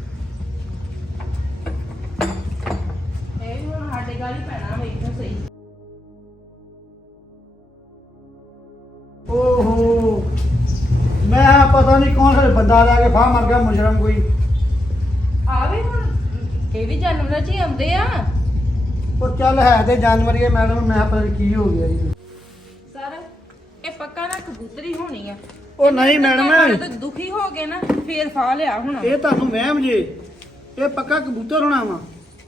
Speaker 8: ਇਹ ਵੀ ਹੁਣ ਸਾਡੇ ਗਾਲ ਹੀ ਪੈਣਾ ਵੇਖੋ ਸਹੀ।
Speaker 3: ਓਹੋ, ਮੈਂ ਪਤਾ ਨਹੀਂ ਕੌਣ ਸਾ ਬੰਦਾ ਲੈ ਕੇ ਫਾਹ ਮਰ ਗਿਆ, ਮੁਜਰਮ ਕੋਈ।
Speaker 8: ਆਵੇ ਹੁਣ ਇਹ ਵੀ ਜਾਨਵਰਾਂ 'ਚ ਹੀ ਆਉਂਦੇ ਆ।
Speaker 3: ਉਹ ਚੱਲ ਹੈ ਤੇ ਜਾਨਵਰ ਹੀ ਆ ਮੈਡਮ, ਮੈਂ ਪਤਾ ਨੀ ਕੀ ਹੋ ਗਿਆ ਜੀ।
Speaker 8: ਸਰ ਇਹ ਪੱਕਾ ਨਾ ਕਬੂਤਰੀ ਹੋਣੀ ਆ।
Speaker 3: ਉਹ ਨਹੀਂ ਮੈਡਮ,
Speaker 8: ਤੇ ਦੁਖੀ ਹੋ ਗਏ ਨਾ ਫੇਰ ਫਾਹ ਲਿਆ ਹੁਣ।
Speaker 3: ਇਹ ਤੁਹਾਨੂੰ ਵਹਿਮ ਜੇ, ਇਹ ਪੱਕਾ ਕਬੂਤਰ ਹੋਣਾ ਵਾ।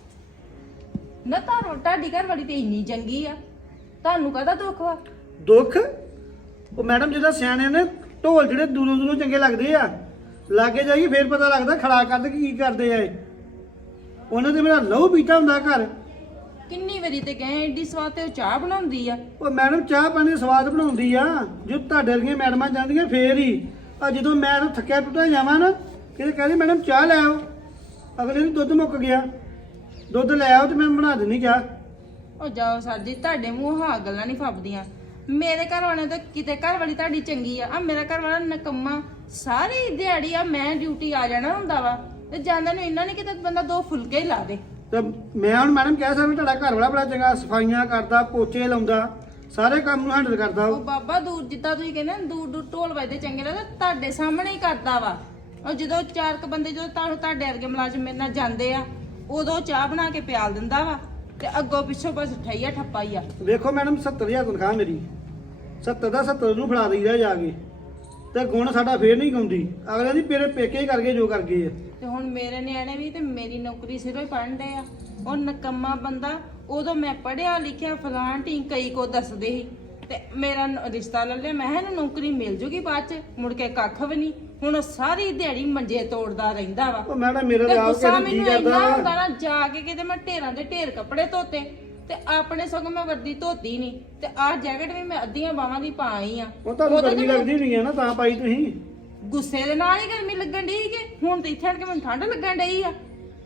Speaker 8: ਨਾ ਤੁਹਾਨੂੰ ਤੁਹਾਡੀ ਘਰ ਵਾਲੀ ਤੇ ਇੰਨੀ ਚੰਗੀ ਆ, ਤੁਹਾਨੂੰ ਕਾਹਦਾ ਦੁੱਖ ਵਾ?
Speaker 3: ਦੁੱਖ? ਉਹ ਮੈਡਮ ਜਿਹਦਾ ਸਿਆਣੇ ਨੇ ਢੋਲ ਜਿਹੜੇ ਦੂਰੋਂ ਦੂਰੋਂ ਚੰਗੇ ਲੱਗਦੇ ਆ, ਲਾਗੇ ਜਾਈਏ ਫੇਰ ਪਤਾ ਲੱਗਦਾ ਖੜਾ ਕਰਦੇ ਕੀ ਕਰਦੇ ਆ ਇਹ। ਉਹਨਾਂ ਤੇ ਮੇਰਾ ਲਹੂ ਪੀਤਾ ਹੁੰਦਾ ਘਰ।
Speaker 8: ਕਿੰਨੀ ਵਾਰੀ ਤੇ ਗਏ, ਏਡੀ ਸਵਾਦ ਤੇ ਉਹ ਚਾਹ ਬਣਾਉਂਦੀ ਆ।
Speaker 3: ਉਹ ਮੈਡਮ ਚਾਹ ਪਾਣੀ ਦਾ ਸਵਾਦ ਬਣਾਉਂਦੀ ਆ, ਜੋ ਤੁਹਾਡੇ ਵਰਗੀਆਂ ਮੈਡਮਾਂ ਜਾਂਦੀਆਂ ਫੇਰ ਹੀ। ਆ ਜਦੋਂ ਮੈਂ ਤਾਂ ਥੱਕਿਆ ਟੁੱਟਿਆ ਜਾਵਾਂ ਨਾ, ਕਿਤੇ ਕਹਿੰਦੇ ਮੈਡਮ ਚਾਹ ਲੈ ਆਓ, ਅਗਲੇ ਨੂੰ ਦੁੱਧ ਮੁੱਕ ਗਿਆ, ਦੁੱਧ ਲੈ ਆਓ ਤੇ ਮੈਂ ਬਣਾ ਦਿੰਦੀ ਚਾਹ।
Speaker 8: ਉਹ ਜਾਓ ਸਰ ਜੀ, ਤੁਹਾਡੇ ਮੂੰਹ ਹਾਂ ਗੱਲਾਂ ਨਹੀਂ ਫੱਬਦੀਆਂ। ਮੇਰੇ ਘਰ ਵਾਲੇ ਤਾਂ ਕਿਤੇ ਘਰ ਵਾਲੀ ਤੁਹਾਡੀ ਚੰਗੀ ਆ ਮੇਰਾ ਘਰ ਵਾਲਾ ਨਕੰਮਾ। ਸਾਰੀ ਦਿਹਾੜੀ ਆ ਮੈਂ ਡਿਊਟੀ ਆ ਜਾਣਾ ਹੁੰਦਾ ਵਾ ਤੇ ਜਾਂਦਾ ਨੂੰ ਇੰਨਾ ਨਹੀਂ ਕਿਤੇ ਬੰਦਾ ਦੋ ਫੁਲਕੇ ਹੀ ਲਾ ਦੇ।
Speaker 3: ਤੇ ਮੈਂ ਹੁਣ ਮੈਡਮ ਕਹਿ ਸਕਦਾ ਤੁਹਾਡਾ ਘਰ ਵਾਲਾ ਬੜਾ ਚੰਗਾ, ਸਫਾਈਆਂ ਕਰਦਾ, ਪੋਚੇ ਲਾਉਂਦਾ, ਸਾਰੇ ਕੰਮ ਨੂੰ ਹੈਂਡਲ ਕਰਦਾ
Speaker 8: ਉਹ
Speaker 3: ਉਹ।
Speaker 8: ਬਾਬਾ ਦੂਰ ਜਿੱਦਾਂ ਤੁਸੀਂ ਕਹਿੰਦੇ ਨਾ ਦੂਰ ਦੂਰ ਢੋਲ ਵੱਜਦੇ ਚੰਗੇ ਲੱਗਦੇ, ਤੁਹਾਡੇ ਸਾਹਮਣੇ ਹੀ ਕਰਦਾ ਵਾ। ਉਹ ਜਦੋਂ ਚਾਰ ਕ ਬੰਦੇ ਜਦੋਂ ਤੁਹਾਡੇ ਵਰਗੇ ਮੁਲਾਜ਼ਮ ਮੇਰੇ ਨਾਲ ਜਾਂਦੇ ਆ, ਉਦੋਂ ਚਾਹ ਬਣਾ ਕੇ ਪਿਆਲ ਦਿੰਦਾ ਵਾ ਤੇ ਅੱਗੋਂ ਪਿੱਛੋਂ ਬਸ ਠਈਆ ਠੱਪਾ ਹੀ ਆ।
Speaker 3: ਵੇਖੋ ਮੈਡਮ 70,000 ਤਨਖਾਹ ਮੇਰੀ, 70 ਦਾ 70 ਨੂੰ ਫੜਾ ਦਈਦਾ ਜਾ ਕੇ, ਤੇ ਗੁਣ ਸਾਡਾ ਫੇਰ ਨਹੀਂ ਗਾਉਂਦੀ। ਅਗਲੇ ਦੀ ਮੇਰੇ ਪੇਕੇ ਹੀ ਕਰਕੇ ਜੋ ਕਰ ਗਏ ਆ।
Speaker 8: ਤੇ ਹੁਣ ਮੇਰੇ ਨਿਆਣੇ ਵੀ ਤੇ ਮੇਰੀ ਨੌਕਰੀ ਸਿਰੋਂ ਹੀ ਪੜ੍ਹਨ ਡਏ ਆ। ਉਹ ਨਕੰਮਾ ਬੰਦਾ, ਉਦੋਂ ਮੈਂ ਪੜ੍ਹਿਆ ਲਿਖਿਆ ਫਲਾਂ ਢੀਂ ਕਈ ਕੋ ਦੱਸਦੇ ਸੀ ਤੇ ਮੇਰਾ ਰਿਸ਼ਤਾ ਲੈ ਲਿਆ। ਮੈਂ ਕਿਹਾ ਇਹਨੂੰ ਨੌਕਰੀ ਮਿਲ ਜੂਗੀ ਬਾਅਦ ਚ, ਮੁੜ ਕੇ ਕੱਖ ਵੀ ਨਹੀਂ। ਹੁਣ ਉਹ ਸਾਰੀ ਦਿਹਾੜੀ ਮੰਜੇ ਤੋੜਦਾ ਰਹਿੰਦਾ ਵਾ।
Speaker 3: ਉਹ ਮੈਡਮ ਮੇਰਾ
Speaker 8: ਤੇ
Speaker 3: ਤਾਂ ਆਪ
Speaker 8: ਗੁੱਸਾ
Speaker 3: ਕਹਿੰਦਾ ਜੀ
Speaker 8: ਮੈਨੂੰ ਇੰਨਾ
Speaker 3: ਕਰਦਾ
Speaker 8: ਹੁੰਦਾ ਨਾ, ਜਾ ਕੇ ਕਿਤੇ ਮੈਂ ਢੇਰਾਂ ਦੇ ਢੇਰ ਕੱਪੜੇ ਧੋਤੇ ਤੇ ਆਪਣੇ ਸਗੋਂ ਮੈਂ ਵਰਦੀ ਧੋਤੀ ਨਹੀਂ ਤੇ ਆਹ ਜੈਕਟ ਵੀ ਮੈਂ ਅੱਧੀਆਂ ਬਾਹਾਂ ਦੀ ਪਾ ਆਈ ਆ।
Speaker 3: ਉਹ ਤੁਹਾਨੂੰ
Speaker 8: ਉਦੋਂ
Speaker 3: ਗਰਮੀ
Speaker 8: ਤੇ
Speaker 3: ਲੱਗਦੀ ਨਹੀਂ ਆ ਨਾ, ਤਾਂ ਪਾਈ ਤੁਸੀਂ।
Speaker 8: ਗੁੱਸੇ ਦੇ ਨਾਲ ਹੀ ਗਰਮੀ ਲੱਗਣ ਡਈ ਕਿ ਹੁਣ ਤੇ ਇੱਥੇ ਆਣ ਕੇ ਮੈਨੂੰ ਠੰਡ ਲੱਗਣ ਡਈ ਆ।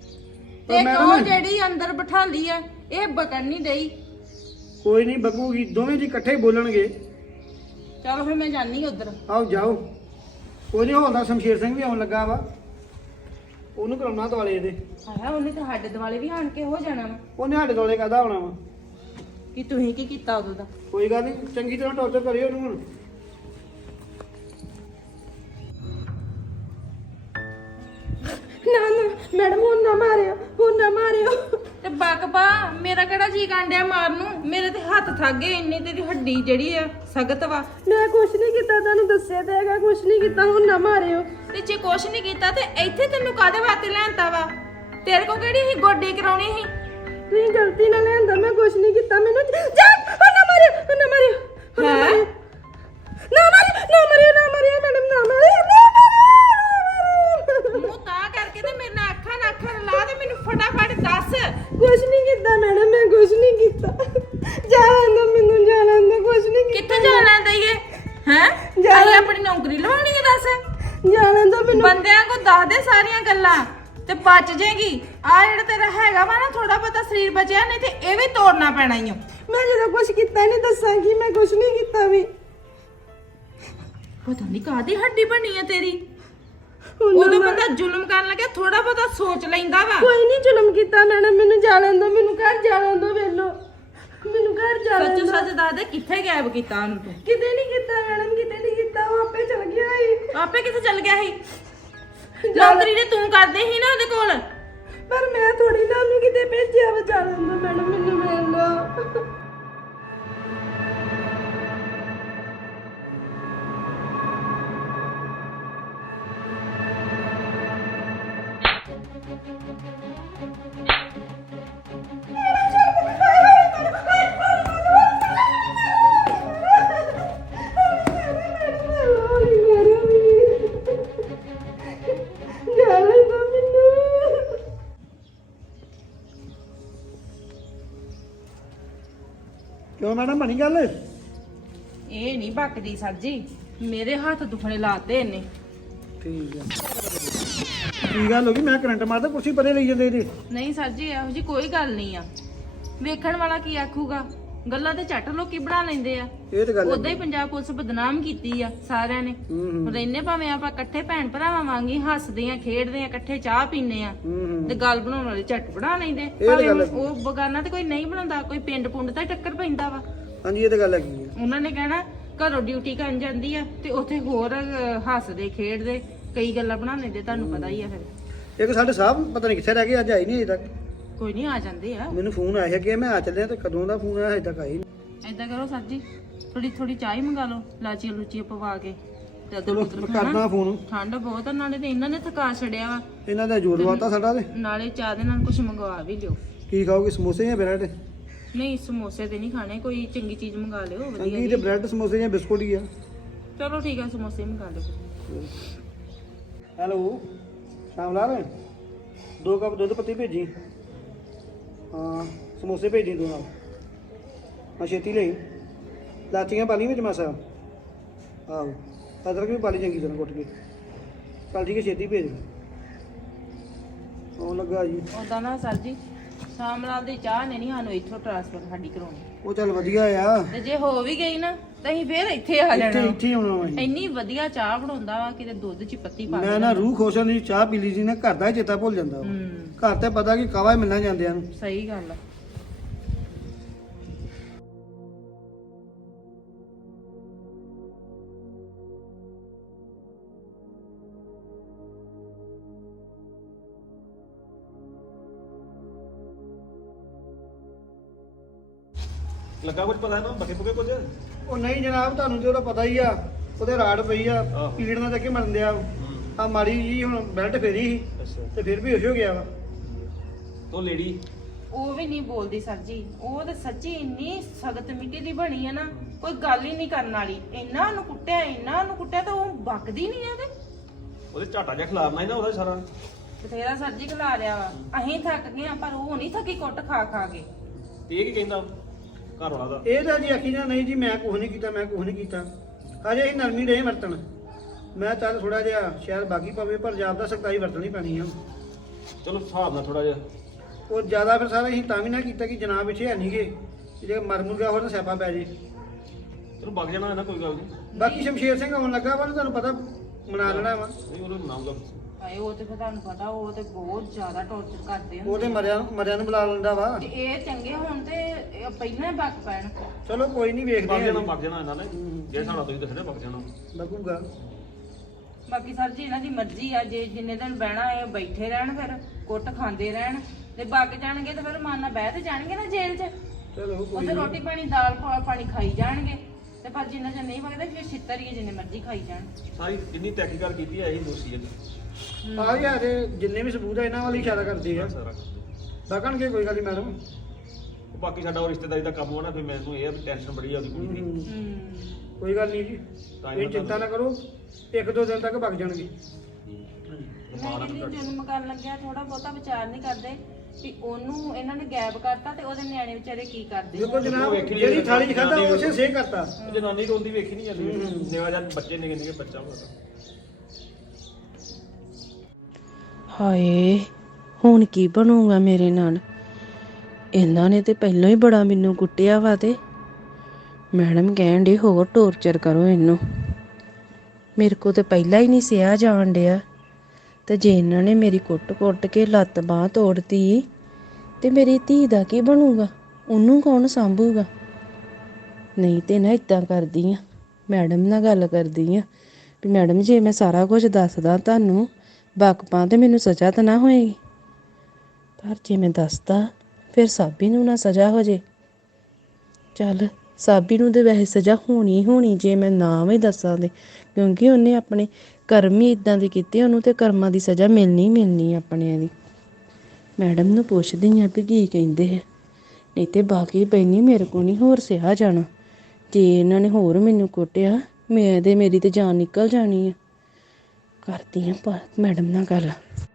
Speaker 3: ਪਰ
Speaker 8: ਤੇ
Speaker 3: ਮੈਡਮ-
Speaker 8: ਉਹ ਜਿਹੜੀ ਅੰਦਰ ਬਿਠਾਲੀ ਆ, ਇਹ ਬਕਣ ਨਹੀਂ ਡਈ।
Speaker 3: ਕੋਈ ਨਹੀਂ ਬਕੂਗੀ, ਦੋਵੇਂ ਜੀ ਇਕੱਠੇ ਹੀ ਬੋਲਣਗੇ।
Speaker 8: ਚਲੋ ਫਿਰ ਮੈਂ ਜਾਨੀ ਉਧਰ।
Speaker 3: ਆਓ ਜਾਓ, ਕੋਈ ਨਹੀਂ ਹੁੰਦਾ। ਸ਼ਮਸ਼ੇਰ ਸਿੰਘ ਵੀ ਆਉਣ ਲੱਗਾ ਵਾ, ਉਹਨੂੰ ਕਰਾਉਣਾ ਦੁਆਲੇ ਇਹਦੇ।
Speaker 8: ਆਇਆ ਉਹਨੇ ਤਾਂ ਸਾਡੇ ਦਿਵਾਲੇ ਵੀ ਆਣ ਕੇ ਹੋ ਜਾਣਾ ਵਾ
Speaker 3: ਉਹਨੇ ਸਾਡੇ ਦੁਆਲੇ ਕਾਹਦਾ ਆਉਣਾ ਵਾ।
Speaker 8: ਕਿ ਤੁਸੀਂ ਕੀ ਕੀਤਾ ਉਦੋਂ ਦਾ।
Speaker 3: ਕੋਈ ਗੱਲ ਨਹੀਂ, ਚੰਗੀ ਤਰ੍ਹਾਂ ਟੌਰਚਰ ਕਰਿਓ ਉਹਨੂੰ ਹੁਣ।
Speaker 6: ਮੈਡਮ ਹੁਣ ਨਾ ਮਾਰਿਓ, ਹੁਣ ਨਾ ਮਾਰਿਓ।
Speaker 8: ਤੇ ਬਕਬਾ ਮੇਰਾ ਕਿਹੜਾ ਜੀ ਕਾਂਡਿਆ ਮਾਰਨ ਨੂੰ, ਮੇਰੇ ਤੇ ਹੱਥ ਥੱਕ ਗਏ ਇੰਨੀ ਤੇਰੀ ਹੱਡੀ ਜਿਹੜੀ ਆ ਸਖਤ ਵਾ।
Speaker 6: ਮੈਂ ਕੁਛ ਨਹੀਂ ਕੀਤਾ, ਤੁਹਾਨੂੰ ਦੱਸਿਆ ਤੇ ਹੈਗਾ ਕੁਛ ਨਹੀਂ ਕੀਤਾ, ਹੁਣ ਨਾ ਮਾਰਿਓ।
Speaker 8: ਤੇ ਜੇ ਕੁਛ ਨਹੀਂ ਕੀਤਾ ਤੇ ਇੱਥੇ ਤੈਨੂੰ ਕਾਹਦੇ ਵਾਸਤੇ ਲੈਂਦਾ ਵਾ? ਤੇਰੇ ਕੋਲ ਕਿਹੜੀ ਸੀ ਗੋਡੀ ਕਰਾਉਣੀ ਸੀ?
Speaker 6: ਤੁਸੀਂ ਗਲਤੀ ਨਾਲ ਲੈਂਦਾ, ਮੈਂ ਕੁਛ ਨਹੀਂ ਕੀਤਾ। ਮੈਨੂੰ ਜਾ ਨਾ ਮਾਰਿਓ, ਨਾ ਮਾਰਿਓ, ਨਾ ਮਾਰਿਓ, ਨਾ ਮਾਰਿਓ, ਨਾ ਮਾਰਿਓ, ਨਾ ਮਾਰਿਓ ਮੈਡਮ, ਨਾ ਮਾਰਿਓ, ਨਾ ਮਾਰਿਓ।
Speaker 8: ਮੂੰਹ ਤਾਂ ਕਰਕੇ ਤੇ ਮੇਰੇ ਨਾਲ ਅੱਖਾਂ ਲਾ ਤੇ ਮੈਨੂੰ ਫਟਾਫਟ ਦੱਸ।
Speaker 6: ਕੁਛ ਨਹੀਂ ਕੀਤਾ ਮੈਡਮ, ਮੈਂ ਕੁਛ ਨਹੀਂ ਕੀਤਾ। ਜਾਣ ਦੋ ਮੈਨੂੰ, ਜਾਣ ਦੋ, ਕੁਛ ਨਹੀਂ ਕੀਤਾ।
Speaker 8: ਕਿੱਥੇ ਜਾਣਾ ਦਈਏ ਹੈ? ਜਾਈ ਆਪਣੀ ਨੌਕਰੀ ਲਾਉਣੀ ਹੈ ਦੱਸ।
Speaker 6: ਜਾਣ ਦੋ ਮੈਨੂੰ।
Speaker 8: ਬੰਦਿਆਂ ਕੋ ਦੱਸ ਦੇ ਸਾਰੀਆਂ ਗੱਲਾਂ ਤੇ ਬਚ ਜਾਏਗੀ। ਆ ਜਿਹੜਾ ਤੇਰਾ ਹੈਗਾ ਵਾ ਨਾ ਥੋੜਾ ਬਹੁਤਾ ਸਰੀਰ ਬਚਿਆ, ਨਹੀਂ ਤੇ ਇਹ ਵੀ ਤੋੜਨਾ ਪੈਣਾ ਹੀ ਆ।
Speaker 6: ਮੈਂ ਜਦੋਂ ਕੁਛ ਕੀਤਾ ਨਹੀਂ ਦੱਸਾਂਗੀ, ਮੈਂ ਕੁਛ ਨਹੀਂ ਕੀਤਾ ਵੀ।
Speaker 8: ਪਤਾ ਨਹੀਂ ਕਾਹਦੀ ਹੱਡੀ ਬਣੀ ਆ ਤੇਰੀ। ਉਦੋਂ ਬੰਦਾ ਜ਼ੁਲਮ ਕਰਨ ਲੱਗਿਆ ਥੋੜਾ ਬਹੁਤਾ ਸੋਚ ਲੈਂਦਾ ਵਾ।
Speaker 6: ਕੋਈ ਨਹੀਂ ਜ਼ੁਲਮ ਕੀਤਾ ਮੈਡਮ, ਮੈਨੂੰ ਜਾਣ ਦੋ, ਮੈਨੂੰ ਘਰ ਜਾਣ ਦੋ। ਵੇਲੋ ਮੈਨੂੰ ਘਰ ਜਾਣ
Speaker 8: ਸੱਚੋ
Speaker 6: ਦੋ।
Speaker 8: ਸੱਚ ਦੱਸ ਦੇ ਕਿੱਥੇ ਗਾਇਬ ਕੀਤਾ ਉਹਨੂੰ ਤੂੰ?
Speaker 6: ਕਿਤੇ ਨਹੀਂ ਕੀਤਾ ਮੈਡਮ, ਕਿਤੇ ਨਹੀਂ ਕੀਤਾ। ਉਹ ਆਪੇ ਚਲ ਗਿਆ ਸੀ।
Speaker 8: ਆਪੇ ਕਿੱਥੇ ਚੱਲ ਗਿਆ ਸੀ? ਨੌਕਰੀ ਨੇ ਤੂੰ ਕਰਦੇ ਸੀ ਨਾ ਉਹਦੇ ਕੋਲ।
Speaker 6: ਪਰ ਮੈਂ ਥੋੜੀ ਨਾ ਉਹਨੂੰ ਕਿਤੇ ਭੇਜਿਆ ਵਾ। ਜਾਣ ਦੋ ਮੈਡਮ, ਮੈਨੂੰ ਮਿਲ ਲਓ।
Speaker 3: ਕਿਉਂ ਮੈਡਮ ਬਣੀ ਗੱਲ?
Speaker 8: ਇਹ ਨਹੀਂ ਬਕਦੀ ਸਰ ਜੀ, ਮੇਰੇ ਹੱਥ ਦੁਖਣੇ ਲਾਤੇ ਇਹਨੇ।
Speaker 3: ਠੀਕ ਆ, ਕੀ ਗੱਲ ਹੋ ਗਈ? ਮੈਂ ਕਰੰਟ ਮਾਰਦਾ, ਕੁਰਸੀ ਪਰੇ ਲਈ ਜਾਂਦੇ ਇਹਦੇ।
Speaker 8: ਨਹੀਂ ਸਰ ਜੀ ਇਹੋ ਜੀ ਕੋਈ ਗੱਲ ਨਹੀਂ ਆ। ਵੇਖਣ ਵਾਲਾ ਕੀ ਆਖੂਗਾ? ਗੱਲਾਂ ਤੇ ਝੱਟ ਲੋਕੀ ਬਣਾ ਲੈਂਦੇ ਆ।
Speaker 3: ਇਹ ਤਾਂ ਗੱਲ
Speaker 8: ਉਦਾਂ ਹੀ ਪੰਜਾਬ ਪੁਲਿਸ ਬਦਨਾਮ ਕੀਤੀ ਆ ਸਾਰਿਆਂ ਨੇ। ਰਹਿੰਦੇ ਭਾਵੇਂ ਆਪਾਂ ਇਕੱਠੇ ਭੈਣ ਭਰਾਵਾਂ ਵਾਂਗੀ ਹੱਸਦੇ ਆ, ਖੇਡਦੇ ਆ, ਇਕੱਠੇ ਚਾਹ ਪੀਂਦੇ ਆ, ਤੇ ਗੱਲ ਬਣਾਉਣ ਵਾਲੇ ਝੱਟ ਬਣਾ ਲੈਂਦੇ। ਭਾਵੇਂ ਉਹ ਬਗਾਨਾ ਤੇ ਕੋਈ ਨਹੀਂ ਬਣਾਉਂਦਾ, ਕੋਈ ਪਿੰਡ ਪੁੰਡ ਤਾਂ ਟੱਕਰ ਪੈਂਦਾ ਵਾ।
Speaker 3: ਹਾਂਜੀ ਇਹ ਤਾਂ ਗੱਲ ਹੈਗੀ ਆ।
Speaker 8: ਉਹਨਾਂ ਨੇ ਕਹਿਣਾ ਘਰੋਂ ਡਿਊਟੀ ਕਰਨ ਜਾਂਦੀ ਆ ਤੇ ਉੱਥੇ ਹੋਰ ਹੱਸਦੇ ਖੇਡਦੇ ਕਈ ਗੱਲਾਂ ਬਣਾ ਲੈਂਦੇ। ਤੁਹਾਨੂੰ ਪਤਾ ਹੀ ਆ ਫਿਰ।
Speaker 3: ਇੱਕ ਸਾਡੇ ਸਾਹਿਬ ਪਤਾ ਨਹੀਂ ਕਿੱਥੇ ਰਹਿ ਗਏ, ਅੱਜ ਆਈ ਨਹੀਂ ਅਜੇ ਤੱਕ।
Speaker 8: ਕੋਈ ਨਹੀਂ ਆ ਜਾਂਦੇ ਆ।
Speaker 3: ਮੈਨੂੰ ਫੋਨ ਆਇਆ ਕਿ ਮੈਂ ਆ ਚੱਲਿਆ, ਤੇ ਕਦੋਂ ਦਾ ਫੋਨ ਆਇਆ ਅਜੇ ਤੱਕ ਆਈ ਨਹੀਂ।
Speaker 8: ਏਦਾਂ ਕਰੋ ਸਰ ਜੀ, ਥੋੜੀ ਚਾਹ ਹੀ ਮੰਗਾ ਲਓ, ਲਾਚੀਆਂ ਲੂਚੀਆਂ ਪਵਾ ਕੇ ਤੇ ਅਦਰ
Speaker 3: ਚਲੋ
Speaker 8: ਪੁੱਤਰ
Speaker 3: ਮੈਂ ਕਰਦਾ ਫੋਨ।
Speaker 8: ਠੰਡ ਬਹੁਤ ਆ, ਨਾਲੇ ਤੇ ਇਹਨਾਂ ਨੇ ਥਕਾ ਛੜਿਆ ਵਾ।
Speaker 3: ਇਹਨਾਂ ਦਾ ਜੋਰ ਵਾਤਾ ਸਾਡਾ ਤੇ।
Speaker 8: ਨਾਲੇ ਚਾਹ ਦੇ ਨਾਲ ਕੁਝ ਮੰਗਵਾ ਵੀ ਲਿਓ।
Speaker 3: ਕੀ ਖਾਓਗੇ, ਸਮੋਸੇ ਜਾਂ ਬ੍ਰੈਡ?
Speaker 8: ਨਹੀਂ ਸਮੋਸੇ ਤੇ ਨਹੀਂ ਖਾਣੇ, ਕੋਈ ਚੰਗੀ ਚੀਜ਼ ਮੰਗਾ ਲਿਓ ਵਧੀਆ
Speaker 3: ਚੰਗੀ ਤੇ
Speaker 8: ਜਿਹੀ।
Speaker 3: ਬ੍ਰੈਡ ਸਮੋਸੇ ਜਾਂ ਬਿਸਕੁਟ ਹੀ ਆ।
Speaker 8: ਚਲੋ ਠੀਕ ਆ, ਸਮੋਸੇ ਮੰਗਾ ਲਿਓ।
Speaker 3: ਹੈਲੋ ਸ਼ਾਮ ਲਾਲ, 2 ਕੱਪ ਦੁੱਧ ਪੱਤੀ ਭੇਜੀ। ਹਾਂ ਸਮੋਸੇ ਭੇਜੀ 2 ਨਾਲ। ਹਾਂ ਛੇਤੀ ਲਈ। ਲਾਚੀਆਂ ਪਾ ਲਈ ਵਿੱਚ ਮਾਸਾ। ਆਹੋ ਅਦਰਕ ਵੀ ਪਾ ਲਈ ਚੰਗੀ ਤਰ੍ਹਾਂ ਕੁੱਟ ਕੇ। ਚੱਲ ਠੀਕ ਹੈ, ਛੇਤੀ ਭੇਜ। ਆਉਣ ਲੱਗਾ ਜੀ।
Speaker 8: ਉਦਾਂ ਨਾ ਸਰ ਜੀ ਸ਼ਾਮ ਲਾਲ ਦੀ ਚਾਹ ਨੇ ਨਹੀਂ ਸਾਨੂੰ ਇੱਥੋਂ ਟ੍ਰਾਂਸਫਰ ਸਾਡੀ ਕਰਾਉਣੀ।
Speaker 3: ਉਹ ਚੱਲ ਵਧੀਆ ਆ।
Speaker 8: ਤੇ ਜੇ ਹੋ ਵੀ ਗਈ ਨਾ ਤਾਂ ਅਸੀਂ ਫੇਰ ਇੱਥੇ ਆ ਜਾਣਾ।
Speaker 3: ਇੱਥੇ ਹੀ ਆਉਣਾ ਵਾ ਅਸੀਂ।
Speaker 8: ਇੰਨੀ ਵਧੀਆ ਚਾਹ ਬਣਾਉਂਦਾ ਵਾ, ਕਿਤੇ ਦੁੱਧ 'ਚ ਪੱਤੀ ਪਾ
Speaker 3: ਮੈਂ ਨਾ ਰੂਹ ਖੁਸ਼ ਹੁੰਦੀ, ਚਾਹ ਪੀ ਲਈ ਸੀ ਨਾ, ਘਰ ਦਾ ਹੀ ਚੇਤਾ ਭੁੱਲ ਜਾਂਦਾ ਵਾ। ਘਰ ਤੇ ਪਤਾ ਕਿ ਕਾਵਾ ਮਿਲਣਾ ਜਾਂਦਿਆਂ ਨੂੰ।
Speaker 8: ਸਹੀ ਗੱਲ ਆ।
Speaker 2: ਲੱਗਾ ਕੁਝ ਪਤਾ ਨਾ ਬਕੇ ਬੁਕੇ ਕੁਝ?
Speaker 3: ਉਹ ਨਹੀਂ ਜਨਾਬ, ਤੁਹਾਨੂੰ ਤੇ ਉਹਦਾ ਪਤਾ ਹੀ ਆ, ਉਹਦੇ ਰਾੜ ਪਈ ਆ, ਪੀੜ ਨਾਲ ਤੱਕ ਮਰਨ ਦਿਆ। ਆ ਮਾੜੀ ਜੀ ਹੁਣ ਬੈਲਟ ਫੇਰੀ ਸੀ ਤੇ ਫਿਰ ਵੀ ਹੋਸ਼ ਹੋ ਗਿਆ ਵਾ।
Speaker 2: ਉਹ ਲੇਡੀ
Speaker 8: ਉਹ ਵੀ ਨਹੀਂ ਬੋਲਦੀ ਸਰ ਜੀ, ਉਹ ਤੇ ਸੱਚੀ ਇੰਨੀ ਸਖਤ ਮਿੱਟੀ ਦੀ ਬਣੀ ਆ ਨਾ, ਕੋਈ ਗੱਲ ਹੀ ਨਹੀਂ ਕਰਨ ਵਾਲੀ। ਇੰਨਾ ਨੂੰ ਕੁੱਟਿਆ ਤਾਂ ਉਹ ਬਕਦੀ ਨਹੀਂ ਆ। ਤੇ
Speaker 2: ਉਹਦੇ ਝਾਟਾ ਜਿਹਾ ਖਿਲਾਰਨਾ ਹੀ ਨਾ ਉਹਦਾ ਸਾਰਾ।
Speaker 8: ਬਥੇਰਾ ਸਰ ਜੀ ਖਿਲਾ ਲਿਆ ਵਾ। ਅਸੀਂ ਥੱਕ ਗਏ ਆ, ਪਰ ਉਹ ਨਹੀਂ ਥੱਕੀ ਕੁੱਟ ਖਾ ਕੇ।
Speaker 2: ਤੇ ਇਹ ਕੀ ਕਹਿੰਦਾ ਘਰ ਵਾਲਾ ਦਾ?
Speaker 3: ਇਹ ਤਾਂ ਜੀ ਆਖੀ ਨਾ ਨਹੀਂ ਜੀ ਮੈਂ ਕੁਝ ਨਹੀਂ ਕੀਤਾ, ਮੈਂ ਕੁਝ ਨਹੀਂ ਕੀਤਾ। ਹਜੇ ਅਸੀਂ ਨਰਮੀ ਰਹੇ ਵਰਤਣ। ਮੈਂ ਚੱਲ ਥੋੜਾ ਜਿਹਾ ਸ਼ਾਇਦ ਬਾਗੀ ਪਵੇ, ਪਰ ਜਾਪਦਾ ਸਖਤਾਈ ਵਰਤਣੀ ਪੈਣੀ ਆ।
Speaker 2: ਚਲੋ ਹਿਸਾਬ ਨਾਲ ਥੋੜਾ ਜਿਹਾ।
Speaker 3: ਉਹ ਜ਼ਿਆਦਾ ਫਿਰ ਸਾਰਾ ਅਸੀਂ ਤਾਂ ਵੀ ਨਾ ਕੀਤਾ ਕਿ ਜਨਾਬ ਪਿੱਛੇ ਹੈ ਨਹੀਂਗੇ, ਜੇ ਮਰ ਮੁਰ ਗਿਆ ਹੋਰ ਤਾਂ ਸਿਆਪਾ ਪੈ ਜੇ।
Speaker 2: ਚਲੋ ਵਗ ਜਾਣਾ ਹੈ ਨਾ, ਕੋਈ ਗੱਲ ਨਹੀਂ।
Speaker 3: ਬਾਕੀ ਸ਼ਮਸ਼ੇਰ ਸਿੰਘ ਆਉਣ ਲੱਗਾ ਵਾ, ਤੁਹਾਨੂੰ ਪਤਾ ਮਨਾ ਲੈਣਾ ਵਾ।
Speaker 2: ਨਹੀਂ ਉਹਨੂੰ ਮਨਾਉਂਗਾ।
Speaker 8: ਹਾਏ ਉਹ ਤੇ ਫਿਰ ਤੁਹਾਨੂੰ ਪਤਾ ਉਹ ਤੇ ਬਹੁਤ ਜ਼ਿਆਦਾ ਟੌਰਚਰ ਕਰਦੇ
Speaker 3: ਉਹ ਤੇ
Speaker 8: ਹੁੰਦੇ।
Speaker 3: ਮਰਿਆਂ ਨੂੰ ਬੁਲਾ ਲੈਂਦਾ ਵਾ।
Speaker 8: ਤੇ ਇਹ ਚੰਗੇ ਹੁਣ ਤੇ ਇਹ ਪਹਿਲਾਂ ਹੀ ਬਕ ਪੈਣ।
Speaker 3: ਚਲੋ ਕੋਈ ਨਹੀਂ, ਵੇਖਦੇ
Speaker 2: ਵਗ
Speaker 3: ਆ।
Speaker 2: ਜਾਣਾ ਇਹਨਾਂ ਨੇ, ਜੇ ਸਾਡਾ ਤੁਸੀਂ ਦੱਸਣਾ ਵਗ ਜਾਣਾ।
Speaker 3: ਲੱਗੂਗਾ।
Speaker 8: ਬਾਕੀ ਸਰ ਜੀ ਇਹਨਾਂ ਦੀ ਮਰਜ਼ੀ ਆ, ਜੇ ਜਿੰਨੇ ਦਿਨ ਬਹਿਣਾ ਹੈ ਬੈਠੇ ਰਹਿਣ, ਫਿਰ ਕੁੱਟ ਖਾਂਦੇ ਰਹਿਣ, ਤੇ ਵਗ ਜਾਣਗੇ ਤੇ ਫਿਰ ਮਨ ਨਾਲ ਬਹਿ ਤੇ ਜਾਣਗੇ ਨਾ ਜੇਲ੍ਹ 'ਚ।
Speaker 3: ਚਲੋ
Speaker 8: ਉੱਥੇ ਰੋਟੀ ਪਾਣੀ ਦਾਲ ਪਾਣੀ ਖਾਈ ਜਾਣਗੇ, ਤੇ ਪਰ ਜਿੰਨਾ ਚਿਰ ਨਹੀਂ ਵਗਦੇ ਫਿਰ ਛਿੱਤਰ ਹੀ ਜਿੰਨੇ ਮਰਜ਼ੀ ਖਾਈ ਜਾਣ।
Speaker 9: ਸਾਰੀ ਜਿੰਨੀ ਤਹਿਕੀਕਾਤ ਕੀਤੀ ਹੈ ਇਹ ਦੋਸ਼ੀ ਹੈ
Speaker 3: ਆ ਗਿਆ ਤੇ ਜਿੰਨੇ ਵੀ ਸਬੂਤ ਆ ਇਹਨਾਂ ਵੱਲ ਹੀ ਇਸ਼ਾਰਾ ਕਰਦੇ ਆ।
Speaker 9: ਸਾਰਾ
Speaker 3: ਬਕਣਗੇ ਕੋਈ ਗੱਲ ਨਹੀਂ ਮੈਡਮ।
Speaker 9: ਉਹ ਬਾਕੀ ਸਾਡਾ ਉਹ ਰਿਸ਼ਤੇਦਾਰੀ ਦਾ ਕੰਮ ਹੋਣਾ, ਫਿਰ ਮੈਨੂੰ ਇਹ ਆ ਵੀ ਟੈਨਸ਼ਨ ਬੜੀ ਆ ਉਹਦੀ ਕੁੜੀ ਦੀ।
Speaker 3: ਕੋਈ ਗੱਲ ਨਹੀਂ ਜੀ, ਇਹ ਚਿੰਤਾ ਨਾ ਕਰੋ, 1-2 ਦਿਨ ਤੱਕ ਵਗ ਜਾਣਗੇ।
Speaker 8: ਮੈਂ ਕਹਿੰਦੀ ਜ਼ੁਲਮ ਕਰਨ ਲੱਗਿਆ ਥੋੜਾ ਬਹੁਤਾ ਵਿਚਾਰ ਨਹੀਂ ਕਰਦੇ ਵੀ ਉਹਨੂੰ ਇਹਨਾਂ ਨੇ ਗਾਇਬ ਕਰਤਾ ਤੇ ਉਹਦੇ ਨਿਆਣੇ ਵਿਚਾਰੇ ਕੀ ਕਰਦੇ।
Speaker 3: ਦੇਖੋ ਜਨਾਬ, ਜਿਹੜੀ ਥਾਲੀ 'ਚ ਖਾਧਾ ਉਸੇ ਸੇਹ ਕਰਤਾ।
Speaker 9: ਜਨਾਨੀ ਰੋਂਦੀ ਵੇਖੀ ਨਹੀਂ ਜਾਂਦੀ, ਨਿਵਾ ਜਾਂ ਬੱਚੇ ਨਿੱਕੇ ਨਿੱਕੇ ਬੱਚਾ ਹੋਦਾ।
Speaker 6: ਹਾਏ ਹੁਣ ਕੀ ਬਣੂਗਾ ਮੇਰੇ ਨਾਲ? ਇਹਨਾਂ ਨੇ ਤੇ ਪਹਿਲਾਂ ਹੀ ਬੜਾ ਮੈਨੂੰ ਕੁੱਟਿਆ ਵਾ, ਤੇ ਮੈਡਮ ਕਹਿਣ ਡਈ ਹੋਰ ਟੌਰਚਰ ਕਰੋ ਇਹਨੂੰ। ਮੇਰੇ ਕੋ ਤੇ ਪਹਿਲਾਂ ਹੀ ਨਹੀਂ ਸਿਆ ਜਾਣ ਡਿਆ, ਤੇ ਜੇ ਇਹਨਾਂ ਨੇ ਮੇਰੀ ਕੁੱਟ ਕੇ ਲੱਤ ਬਾਂਹ ਤੋੜਤੀ ਤੇ ਮੇਰੀ ਧੀ ਦਾ ਕੀ ਬਣੂਗਾ? ਉਹਨੂੰ ਕੌਣ ਸੰਭੂਗਾ? ਨਹੀਂ ਤੇ ਨਾ ਇਦਾਂ ਕਰਦੀ ਆ, ਮੈਡਮ ਨਾਲ ਗੱਲ ਕਰਦੀ ਆ ਵੀ ਮੈਡਮ ਜੇ ਮੈਂ ਸਾਰਾ ਕੁਝ ਦੱਸਦਾ ਤੁਹਾਨੂੰ ਬਕਪਾਂ ਤੇ ਮੈਨੂੰ ਸਜ਼ਾ ਤਾਂ ਨਾ ਹੋਏਗੀ, ਪਰ ਜੇ ਮੈਂ ਦੱਸਦਾ ਫਿਰ ਸਾਬੀ ਨੂੰ ਨਾ ਸਜ਼ਾ ਹੋ ਜੇ। ਚੱਲ ਸਾਬੀ ਨੂੰ ਤੇ ਵੈਸੇ ਸਜ਼ਾ ਹੋਣੀ ਜੇ ਮੈਂ ਨਾ ਵੀ ਦੱਸਾਂ ਤੇ, ਕਿਉਂਕਿ ਉਹਨੇ ਆਪਣੇ ਕਰਮ ਹੀ ਇਦਾਂ ਦੇ ਕੀਤੇ, ਉਹਨੂੰ ਤੇ ਕਰਮਾਂ ਦੀ ਸਜ਼ਾ ਮਿਲਣੀ ਆਪਣਿਆਂ ਦੀ। ਮੈਡਮ ਨੂੰ ਪੁੱਛਦੀ ਆ ਵੀ ਕੀ ਕਹਿੰਦੇ ਆ, ਨਹੀਂ ਤੇ ਬਾਕੀ ਪੈਣੀ ਮੇਰੇ ਕੋਲ ਨਹੀਂ ਹੋਰ ਸਿਆ ਜਾਣਾ। ਜੇ ਇਹਨਾਂ ਨੇ ਹੋਰ ਮੈਨੂੰ ਕੁੱਟਿਆ ਮੇਰੀ ਤੇ ਜਾਨ ਨਿਕਲ ਜਾਣੀ ਆ। ਕਰਦੀ ਆ ਮੈਡਮ ਨਾਲ ਗੱਲ।